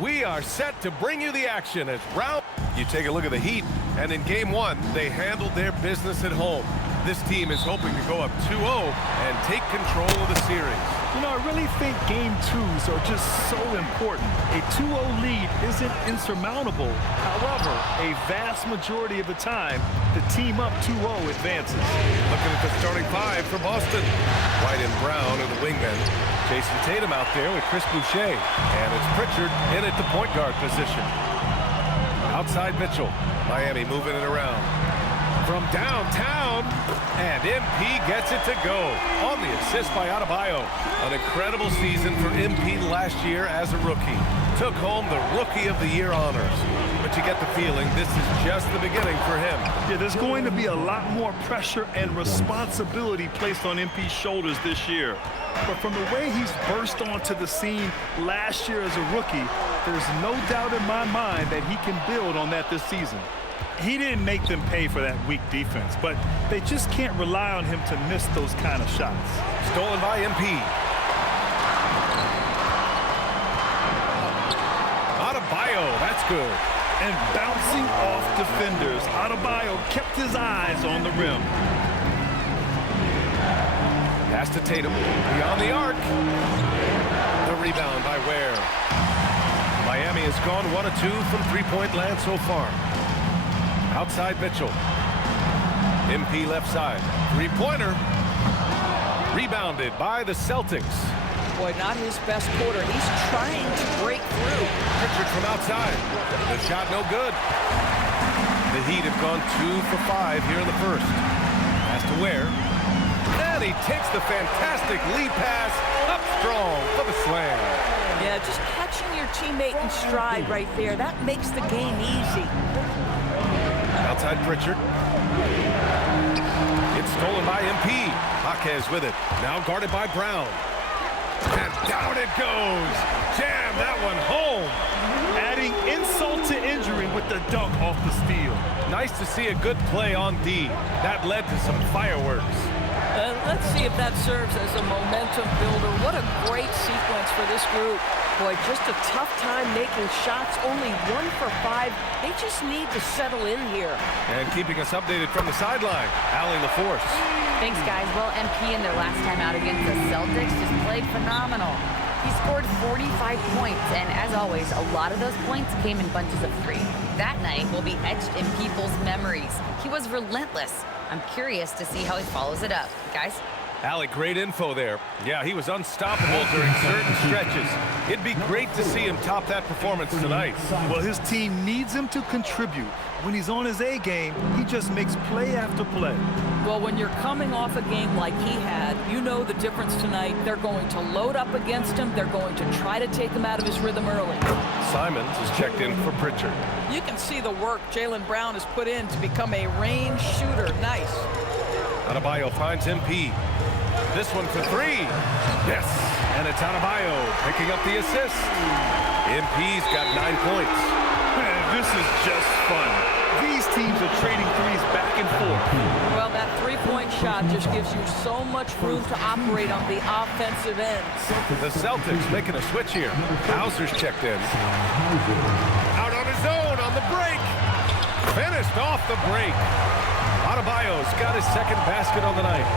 We are set to bring you the action as round. You take a look at the Heat, and in game one, they handled their business at home. This team is hoping to go up 2-0 and take control of the series. You know, I really think game twos are just so important. A 2-0 lead isn't insurmountable. However, a vast majority of the time, the team up 2-0 advances. Looking at the starting five for Boston. White and Brown are the wingmen. Jason Tatum out there with Chris Boucher. And it's Pritchard in at the point guard position. Outside Mitchell. Miami moving it around. From downtown, and MP gets it to go on the assist by Adebayo. An incredible season for MP last year as a rookie. Took home the Rookie of the Year honors. But you get the feeling this is just the beginning for him. Yeah, there's going to be a lot more pressure and responsibility placed on MP's shoulders this year. But from the way he's burst onto the scene last year as a rookie, there's no doubt in my mind that he can build on that this season. He didn't make them pay for that weak defense, but they just can't rely on him to miss those kind of shots. Stolen by MP. Adebayo, that's good. And bouncing off defenders, Adebayo kept his eyes on the rim. Pass to Tatum, beyond the arc. The rebound by Ware. Miami has gone 1 of 2 from three-point land so far. Outside Mitchell. MP left side. Three-pointer. Rebounded by the Celtics. Boy, not his best quarter. He's trying to break through. Pritchard from outside. The shot no good. The Heat have gone 2 for 5 here in the first. Pass to Ware. And he takes the fantastic lead pass up strong for the slam. Yeah, just catching your teammate in stride right there. That makes the game easy. Outside Pritchard. It's stolen by MP. Jaquez with it. Now guarded by Brown. And down it goes. Jam that one home. Adding insult to injury with the dunk off the steal. Nice to see a good play on D. That led to some fireworks. Let's see if that serves as a momentum builder. What a great sequence for this group. Boy, just a tough time making shots. Only 1 for 5. They just need to settle in here. And keeping us updated from the sideline, Allie LaForce. Thanks, guys. Well, MP in their last time out against the Celtics just played phenomenal. He scored 45 points, and as always, a lot of those points came in bunches of 3. That night will be etched in people's memories. He was relentless. I'm curious to see how he follows it up. Guys? Allie, great info there. Yeah, he was unstoppable during certain stretches. It'd be great to see him top that performance tonight. Well, his team needs him to contribute. When he's on his A game, he just makes play after play. Well, when you're coming off a game like he had, you know the difference tonight. They're going to load up against him. They're going to try to take him out of his rhythm early. Simons is checked in for Pritchard. You can see the work Jaylen Brown has put in to become a range shooter. Nice. Adebayo finds MP. This one for 3. Yes, and it's Adebayo picking up the assist. MP's got 9 points. Man, this is just fun. These teams are trading threes back and forth. Well, that three-point shot just gives you so much room to operate on the offensive end. The Celtics making a switch here. Hauser's checked in. Out on his own on the break. Finished off the break. Adebayo's got his second basket on the night.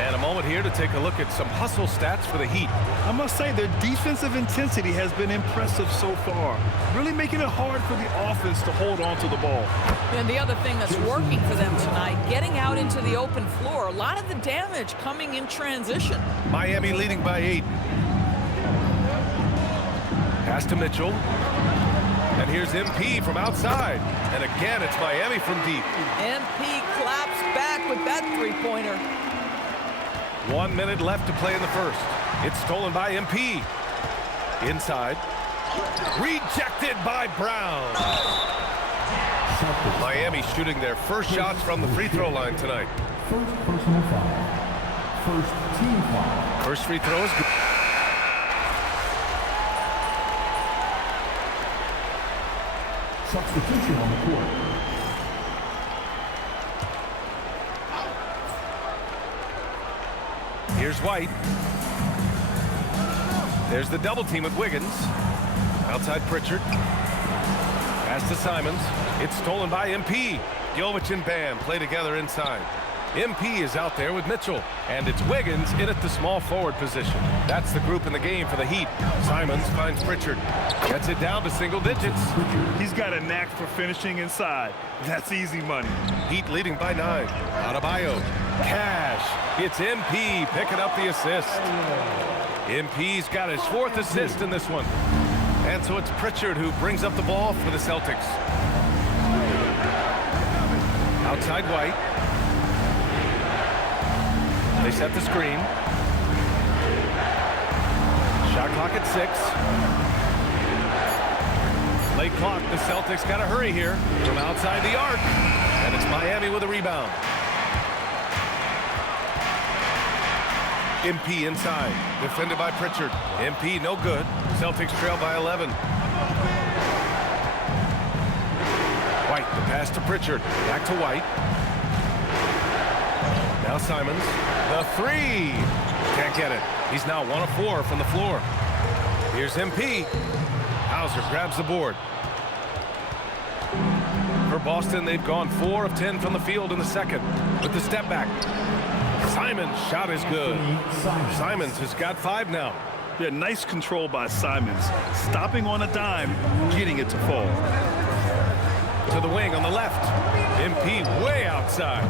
And a moment here to take a look at some hustle stats for the Heat. I must say their defensive intensity has been impressive so far, really making it hard for the offense to hold on to the ball. And the other thing that's working for them tonight, getting out into the open floor, a lot of the damage coming in transition. Miami leading by 8. Pass to Mitchell. And here's MP from outside. And again, it's Miami from deep. MP claps back with that three-pointer. 1 minute left to play in the first. It's stolen by MP. Inside. Rejected by Brown. Miami shooting their first shots from the free throw line tonight. First personal foul. First team foul. First free throw is good. Substitution on the court. Here's White. There's the double team with Wiggins. Outside Pritchard. Pass to Simons. It's stolen by MP. Jovic and Bam play together inside. MP is out there with Mitchell. And it's Wiggins in at the small forward position. That's the group in the game for the Heat. Simons finds Pritchard. Gets it down to single digits. He's got a knack for finishing inside. That's easy money. Heat leading by 9. Adebayo. Cash. It's MP picking up the assist. MP's got his 4th assist in this one. And so it's Pritchard who brings up the ball for the Celtics. Outside side White. They set the screen. Shot clock at 6. Late clock. The Celtics got to hurry here from outside the arc. And it's Miami with a rebound. MP inside. Defended by Pritchard. MP no good. Celtics trail by 11. White, the pass to Pritchard. Back to White. Now Simons. The three. Can't get it. He's now 1 of 4 from the floor. Here's MP. Hauser grabs the board. For Boston, they've gone 4 of 10 from the field in the second. With the step back. Simons' shot is good. Simons has got 5 now. Yeah, nice control by Simons. Stopping on a dime, getting it to fall. To the wing on the left. MP way outside.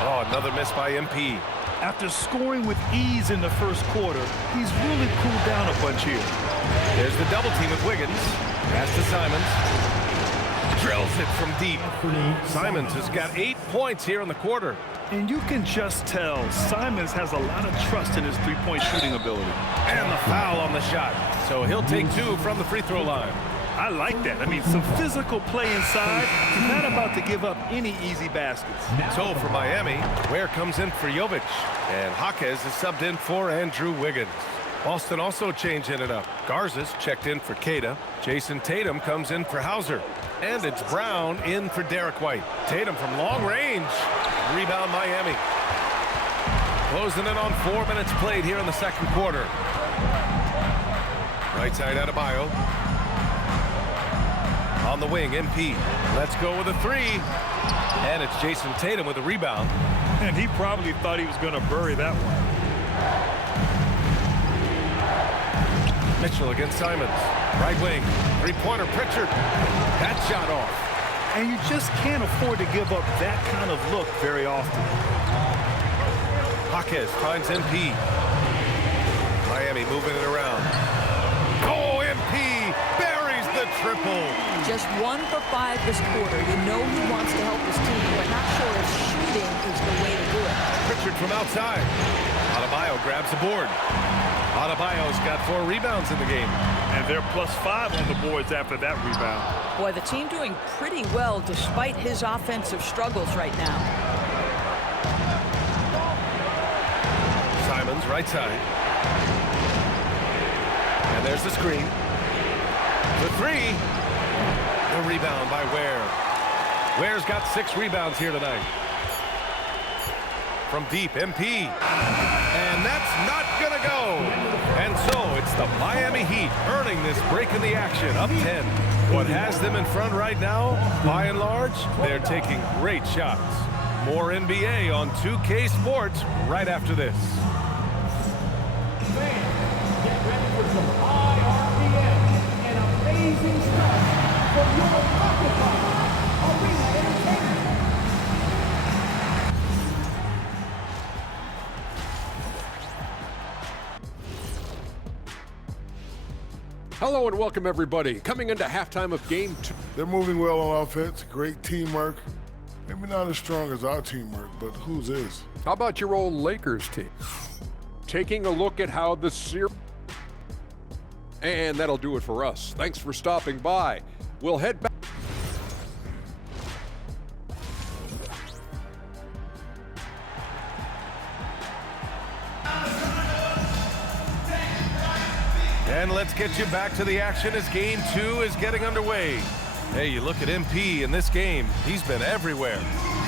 Oh, another miss by MP. After scoring with ease in the first quarter, he's really cooled down a bunch here. There's the double team with Wiggins. Pass to Simons. Drills it from deep. Simons has got 8 points here in the quarter. And you can just tell Simons has a lot of trust in his three-point shooting ability. And the foul on the shot. So he'll take 2 from the free throw line. I like that. I mean, some physical play inside. He's not about to give up any easy baskets. So for Miami, Ware comes in for Jovic. And Jaquez is subbed in for Andrew Wiggins. Boston also changing it up. Garza's checked in for Queta. Jason Tatum comes in for Hauser. And it's Brown in for Derek White. Tatum from long range. Rebound Miami. Closing in on 4 minutes played here in the second quarter. Right side Adebayo. On the wing, MP. Let's go with a 3. And it's Jason Tatum with a rebound. And he probably thought he was going to bury that one. Mitchell against Simons. Right wing. Three-pointer Pritchard. That shot off. And you just can't afford to give up that kind of look very often. Jaquez finds MP. Miami moving it around. Oh, MP buries the triple. Just 1 for 5 this quarter. You know he wants to help his team, but not sure if shooting is the way to do it. Pritchard from outside. Adebayo grabs the board. Adebayo's got 4 rebounds in the game. And they're +5 on the boards after that rebound. Boy, the team doing pretty well despite his offensive struggles right now. Simons, right side. And there's the screen. The 3. The rebound by Ware. Ware's got 6 rebounds here tonight. From deep, MP. And that's not going to go. And so it's the Miami Heat earning this break in the action, up 10. What has them in front right now, by and large, they're taking great shots. More NBA on 2K Sports right after this. Fans, get ready for some high RPM and amazing stuff from your Occupy Arena Entertainment. Hello and welcome everybody. Coming into halftime of game 2. They're moving well on offense. Great teamwork. Maybe not as strong as our teamwork, but whose is? How about your old Lakers team? Taking a look at how the series... And that'll do it for us. Thanks for stopping by. We'll head back. And let's get you back to the action as game 2 is getting underway. Hey, you look at MP in this game, he's been everywhere.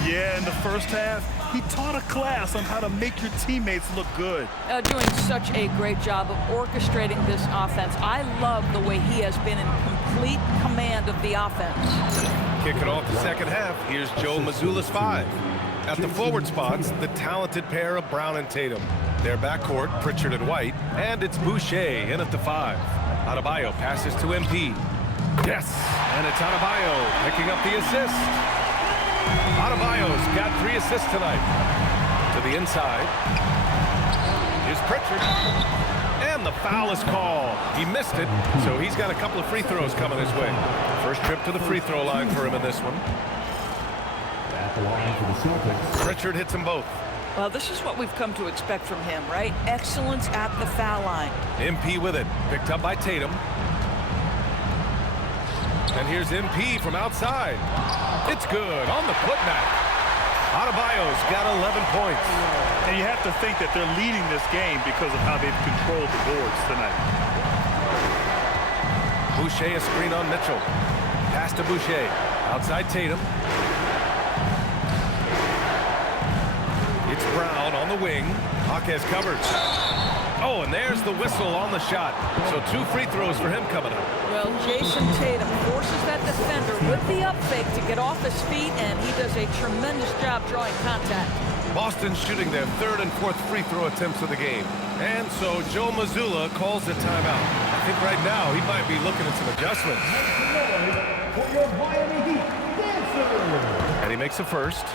Yeah, in the first half, he taught a class on how to make your teammates look good. Doing such a great job of orchestrating this offense. I love the way he has been in complete command of the offense. Kicking off the second half, here's Joe Mazzulla's 5. At the forward spots, the talented pair of Brown and Tatum. Their backcourt, Pritchard and White, and it's Boucher in at the 5. Adebayo passes to MP. Yes, and it's Adebayo picking up the assist. Adebayo's got 3 assists tonight. To the inside. Here's Pritchard. And the foul is called. He missed it, so he's got a couple of free throws coming his way. First trip to the free throw line for him in this one. At the line for the Celtics. Pritchard hits them both. Well, this is what we've come to expect from him, right? Excellence at the foul line. MP with it. Picked up by Tatum. And here's MP from outside. It's good on the putback. Adebayo's got 11 points. And you have to think that they're leading this game because of how they've controlled the boards tonight. Boucher a screen on Mitchell. Pass to Boucher. Outside Tatum. It's Brown on the wing. Hawkes covered. Oh, and there's the whistle on the shot. So 2 free throws for him coming up. Well, Jason Tatum forces that defender with the up fake to get off his feet, and he does a tremendous job drawing contact. Boston shooting their 3rd and 4th free throw attempts of the game. And so Joe Mazzulla calls a timeout. I think right now he might be looking at some adjustments. For your Miami Heat dancer. And he makes the first.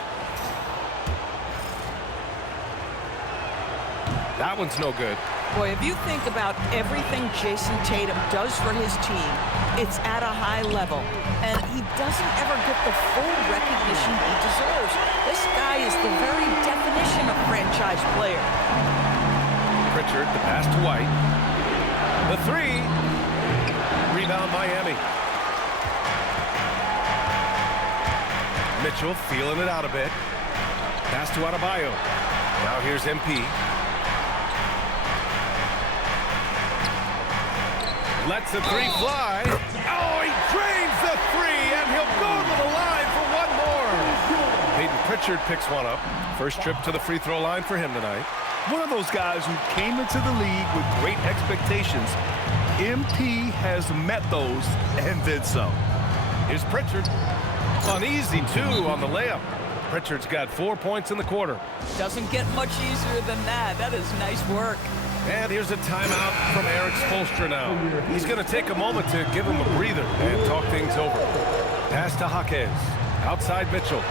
That one's no good. Boy, if you think about everything Jason Tatum does for his team, it's at a high level. And he doesn't ever get the full recognition he deserves. This guy is the very definition of franchise player. Pritchard, the pass to White. The 3. Rebound Miami. Mitchell feeling it out a bit. Pass to Adebayo. Now here's MP. Lets the 3 fly. Oh, he drains the 3, and he'll go to the line for one more. Peyton Pritchard picks one up. First trip to the free throw line for him tonight. One of those guys who came into the league with great expectations. MP has met those and then some. Here's Pritchard. Uneasy, 2 on the layup. Pritchard's got 4 points in the quarter. Doesn't get much easier than that. That is nice work. And here's a timeout from Eric Spoelstra now. He's going to take a moment to give him a breather and talk things over. Pass to Hawkes. Outside Mitchell.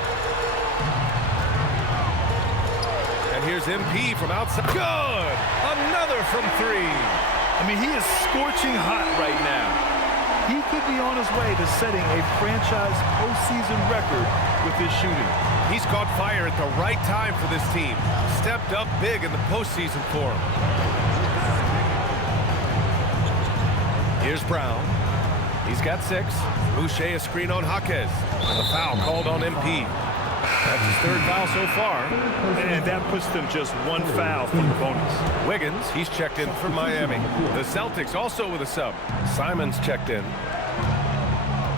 And here's MP from outside. Good! Another from 3. I mean, he is scorching hot right now. He could be on his way to setting a franchise postseason record with his shooting. He's caught fire at the right time for this team. Stepped up big in the postseason for him. Here's Brown. He's got 6. Boucher a screen on Hawkes. And the foul called on MP. That's his 3rd foul so far. And that puts them just 1 foul from the bonus. Wiggins, he's checked in for Miami. The Celtics also with a sub. Simons checked in.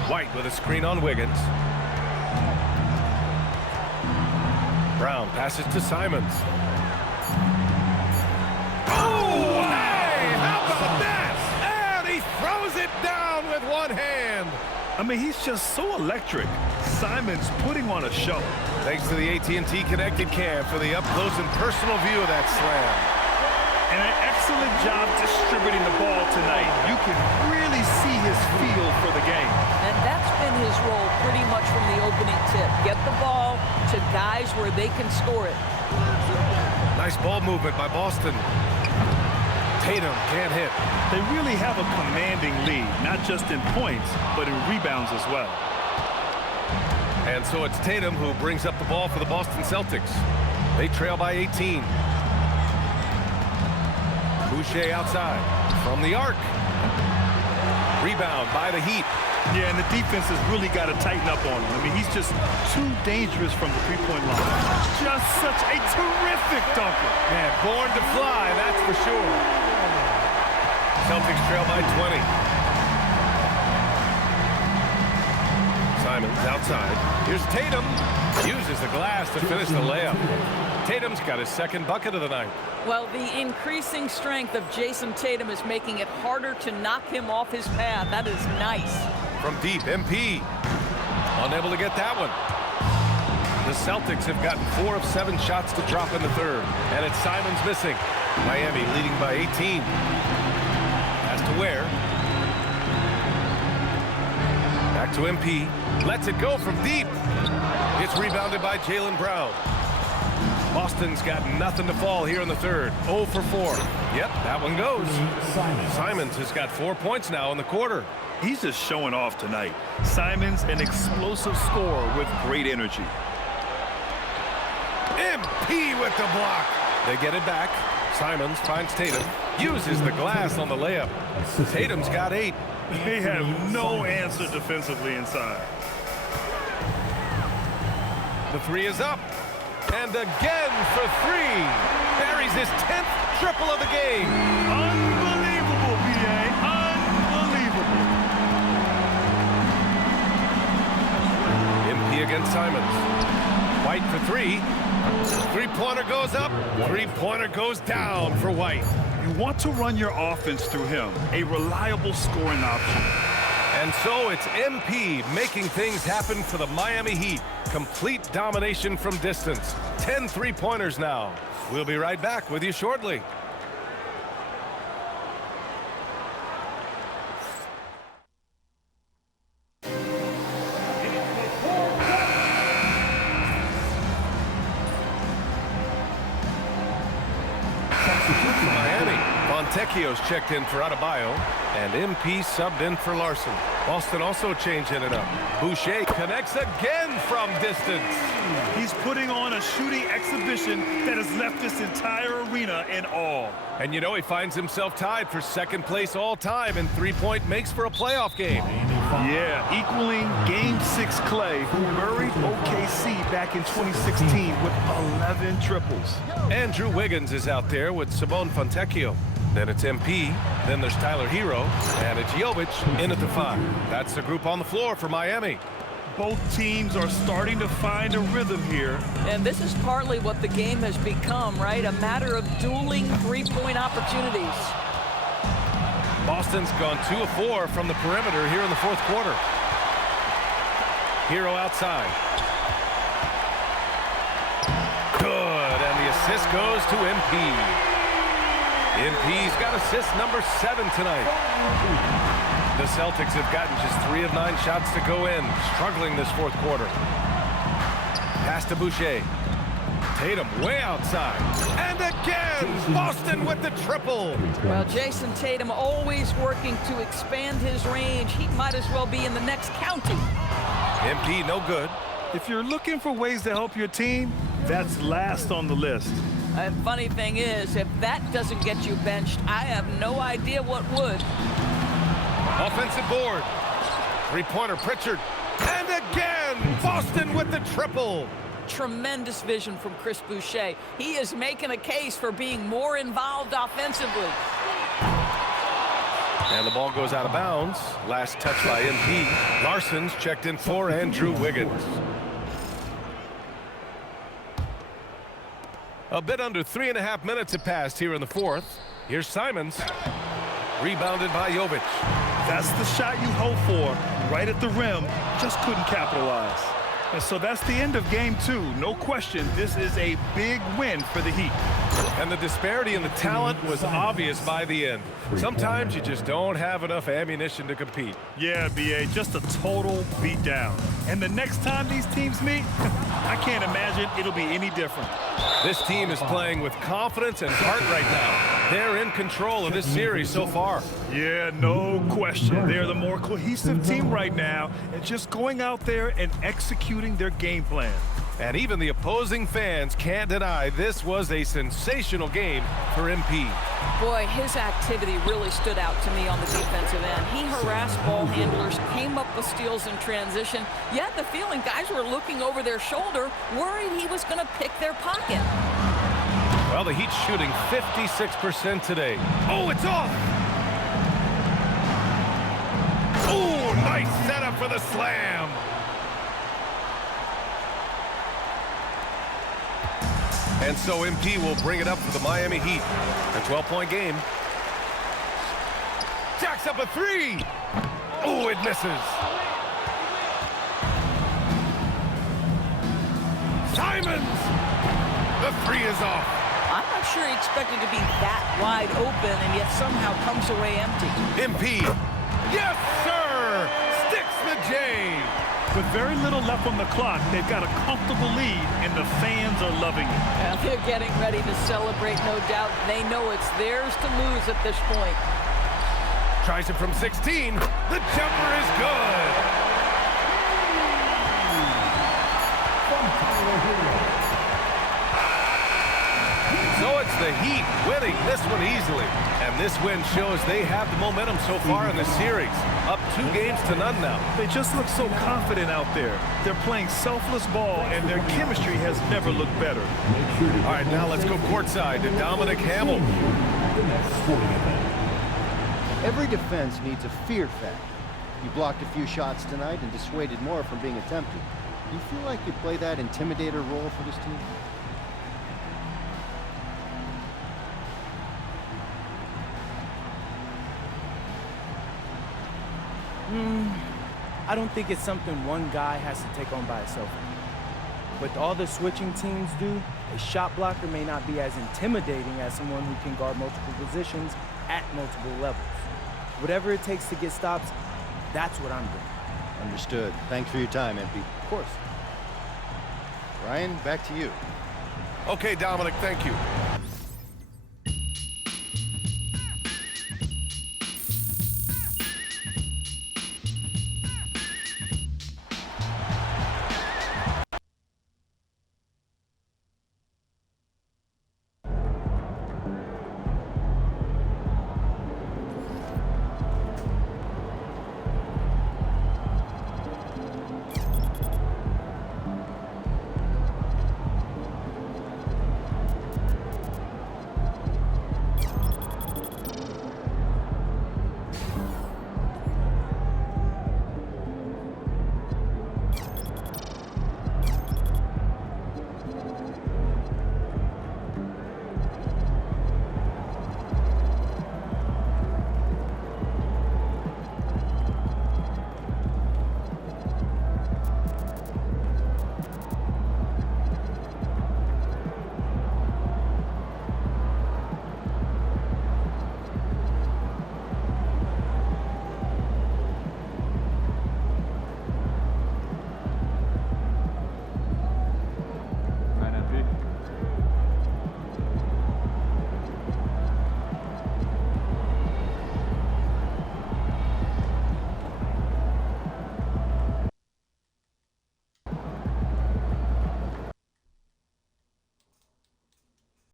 White with a screen on Wiggins. Brown passes to Simons. Oh, hey! How about that? And he throws it down with one hand. I mean, he's just so electric. Simons putting on a show. Thanks to the AT&T Connected Cam for the up-close and personal view of that slam. And an excellent job distributing the ball tonight. You can really see his feel for the game. And that's been his role pretty much from the opening tip. Get the ball to guys where they can score it. Nice ball movement by Boston. Tatum can't hit. They really have a commanding lead, not just in points, but in rebounds as well. And so it's Tatum who brings up the ball for the Boston Celtics. They trail by 18. Boucher outside from the arc. Rebound by the Heat. Yeah, and the defense has really got to tighten up on him. I mean, he's just too dangerous from the three-point line. Just such a terrific dunker. Man, born to fly, that's for sure. Celtics trail by 20. Simons outside. Here's Tatum. Uses the glass to finish the layup. Tatum's got his 2nd bucket of the night. Well, the increasing strength of Jason Tatum is making it harder to knock him off his path. That is nice. From deep, MP. Unable to get that one. The Celtics have gotten 4 of 7 shots to drop in the 3rd. And it's Simons missing. Miami leading by 18. Pass to Ware. Back to MP. Lets it go from deep. It's rebounded by Jaylen Brown. Boston's got nothing to fall here in the 3rd. 0 for 4. Yep, that one goes. Simons has got 4 points now in the quarter. He's just showing off tonight. Simons, an explosive scorer with great energy. MP with the block. They get it back. Simons finds Tatum. Uses the glass on the layup. Tatum's got 8. They have no answer defensively inside. The 3 is up. And again for 3. Buries his 10th triple of the game. Unbelievable, B.A. Unbelievable. MP against Simons. White for 3. Three-pointer goes up. Three-pointer goes down for White. You want to run your offense through him, a reliable scoring option. And so it's MP making things happen for the Miami Heat. Complete domination from distance. 10 three-pointers now. We'll be right back with you shortly. Miami. Fontecchio's checked in for Adebayo, and MP subbed in for Larson. Boston also changing it up. Boucher connects again from distance. He's putting on a shooting exhibition that has left this entire arena in awe. And you know, he finds himself tied for second place all time in three-point makes for a playoff game. Yeah, equaling Game 6 Clay, who buried OKC back in 2016 with 11 triples. Andrew Wiggins is out there with Simone Fontecchio. Then it's MP, then there's Tyler Hero, and it's Jovic in at the 5. That's the group on the floor for Miami. Both teams are starting to find a rhythm here. And this is partly what the game has become, right? A matter of dueling three-point opportunities. Boston's gone 2 of 4 from the perimeter here in the fourth quarter. Hero outside. Good, and the assist goes to MP. MP's got assist number 7 tonight. The Celtics have gotten just 3 of 9 shots to go in, struggling this fourth quarter. Pass to Boucher. Tatum way outside. And again, Boston with the triple. Well, Jason Tatum always working to expand his range. He might as well be in the next county. MP no good. If you're looking for ways to help your team, that's last on the list. And funny thing is, if that doesn't get you benched, I have no idea what would. Offensive board. Three-pointer Pritchard. And again, Boston with the triple. Tremendous vision from Chris Boucher. He is making a case for being more involved offensively. And the ball goes out of bounds. Last touch by MP. Larson's checked in for Andrew Wiggins. A bit under 3.5 minutes have passed here in the fourth. Here's Simons. Rebounded by Jovic. That's the shot you hope for. Right at the rim. Just couldn't capitalize. And so that's the end of game 2. No question, this is a big win for the Heat. And the disparity in the talent was obvious by the end. Sometimes you just don't have enough ammunition to compete. Yeah, B.A., just a total beatdown. And the next time these teams meet, I can't imagine it'll be any different. This team is playing with confidence and heart right now. They're in control of this series so far. Yeah, no question. They're the more cohesive team right now and just going out there and executing their game plan. And even the opposing fans can't deny this was a sensational game for MP. Boy, his activity really stood out to me on the defensive end. He harassed ball handlers, came up with steals in transition. You had the feeling guys were looking over their shoulder, worried he was going to pick their pocket. Well, the Heat's shooting 56% today. Oh, it's off! Oh, nice setup for the slam! And so MP will bring it up for the Miami Heat. A 12-point game. Jacks up a 3. Oh, it misses. Simons! The 3 is off. I'm not sure he expected to be that wide open and yet somehow comes away empty. MP. Yes, sir! Sticks the J. With very little left on the clock, they've got a comfortable lead, and the fans are loving it. Yeah, they're getting ready to celebrate, no doubt. They know it's theirs to lose at this point. Tries it from 16. The jumper is good. So it's the Heat winning this one easily. And this win shows they have the momentum so far in the series. Up 2 games to none now. They just look so confident out there. They're playing selfless ball, and their chemistry has never looked better. All right, now let's go courtside to Dominic Hamill. Every defense needs a fear factor. You blocked a few shots tonight and dissuaded more from being attempted. Do you feel like you play that intimidator role for this team? I don't think it's something one guy has to take on by himself. With all the switching teams do, a shot blocker may not be as intimidating as someone who can guard multiple positions at multiple levels. Whatever it takes to get stops, that's what I'm doing. Understood. Thanks for your time, MP. Of course. Ryan, back to you. Okay, Dominic, thank you.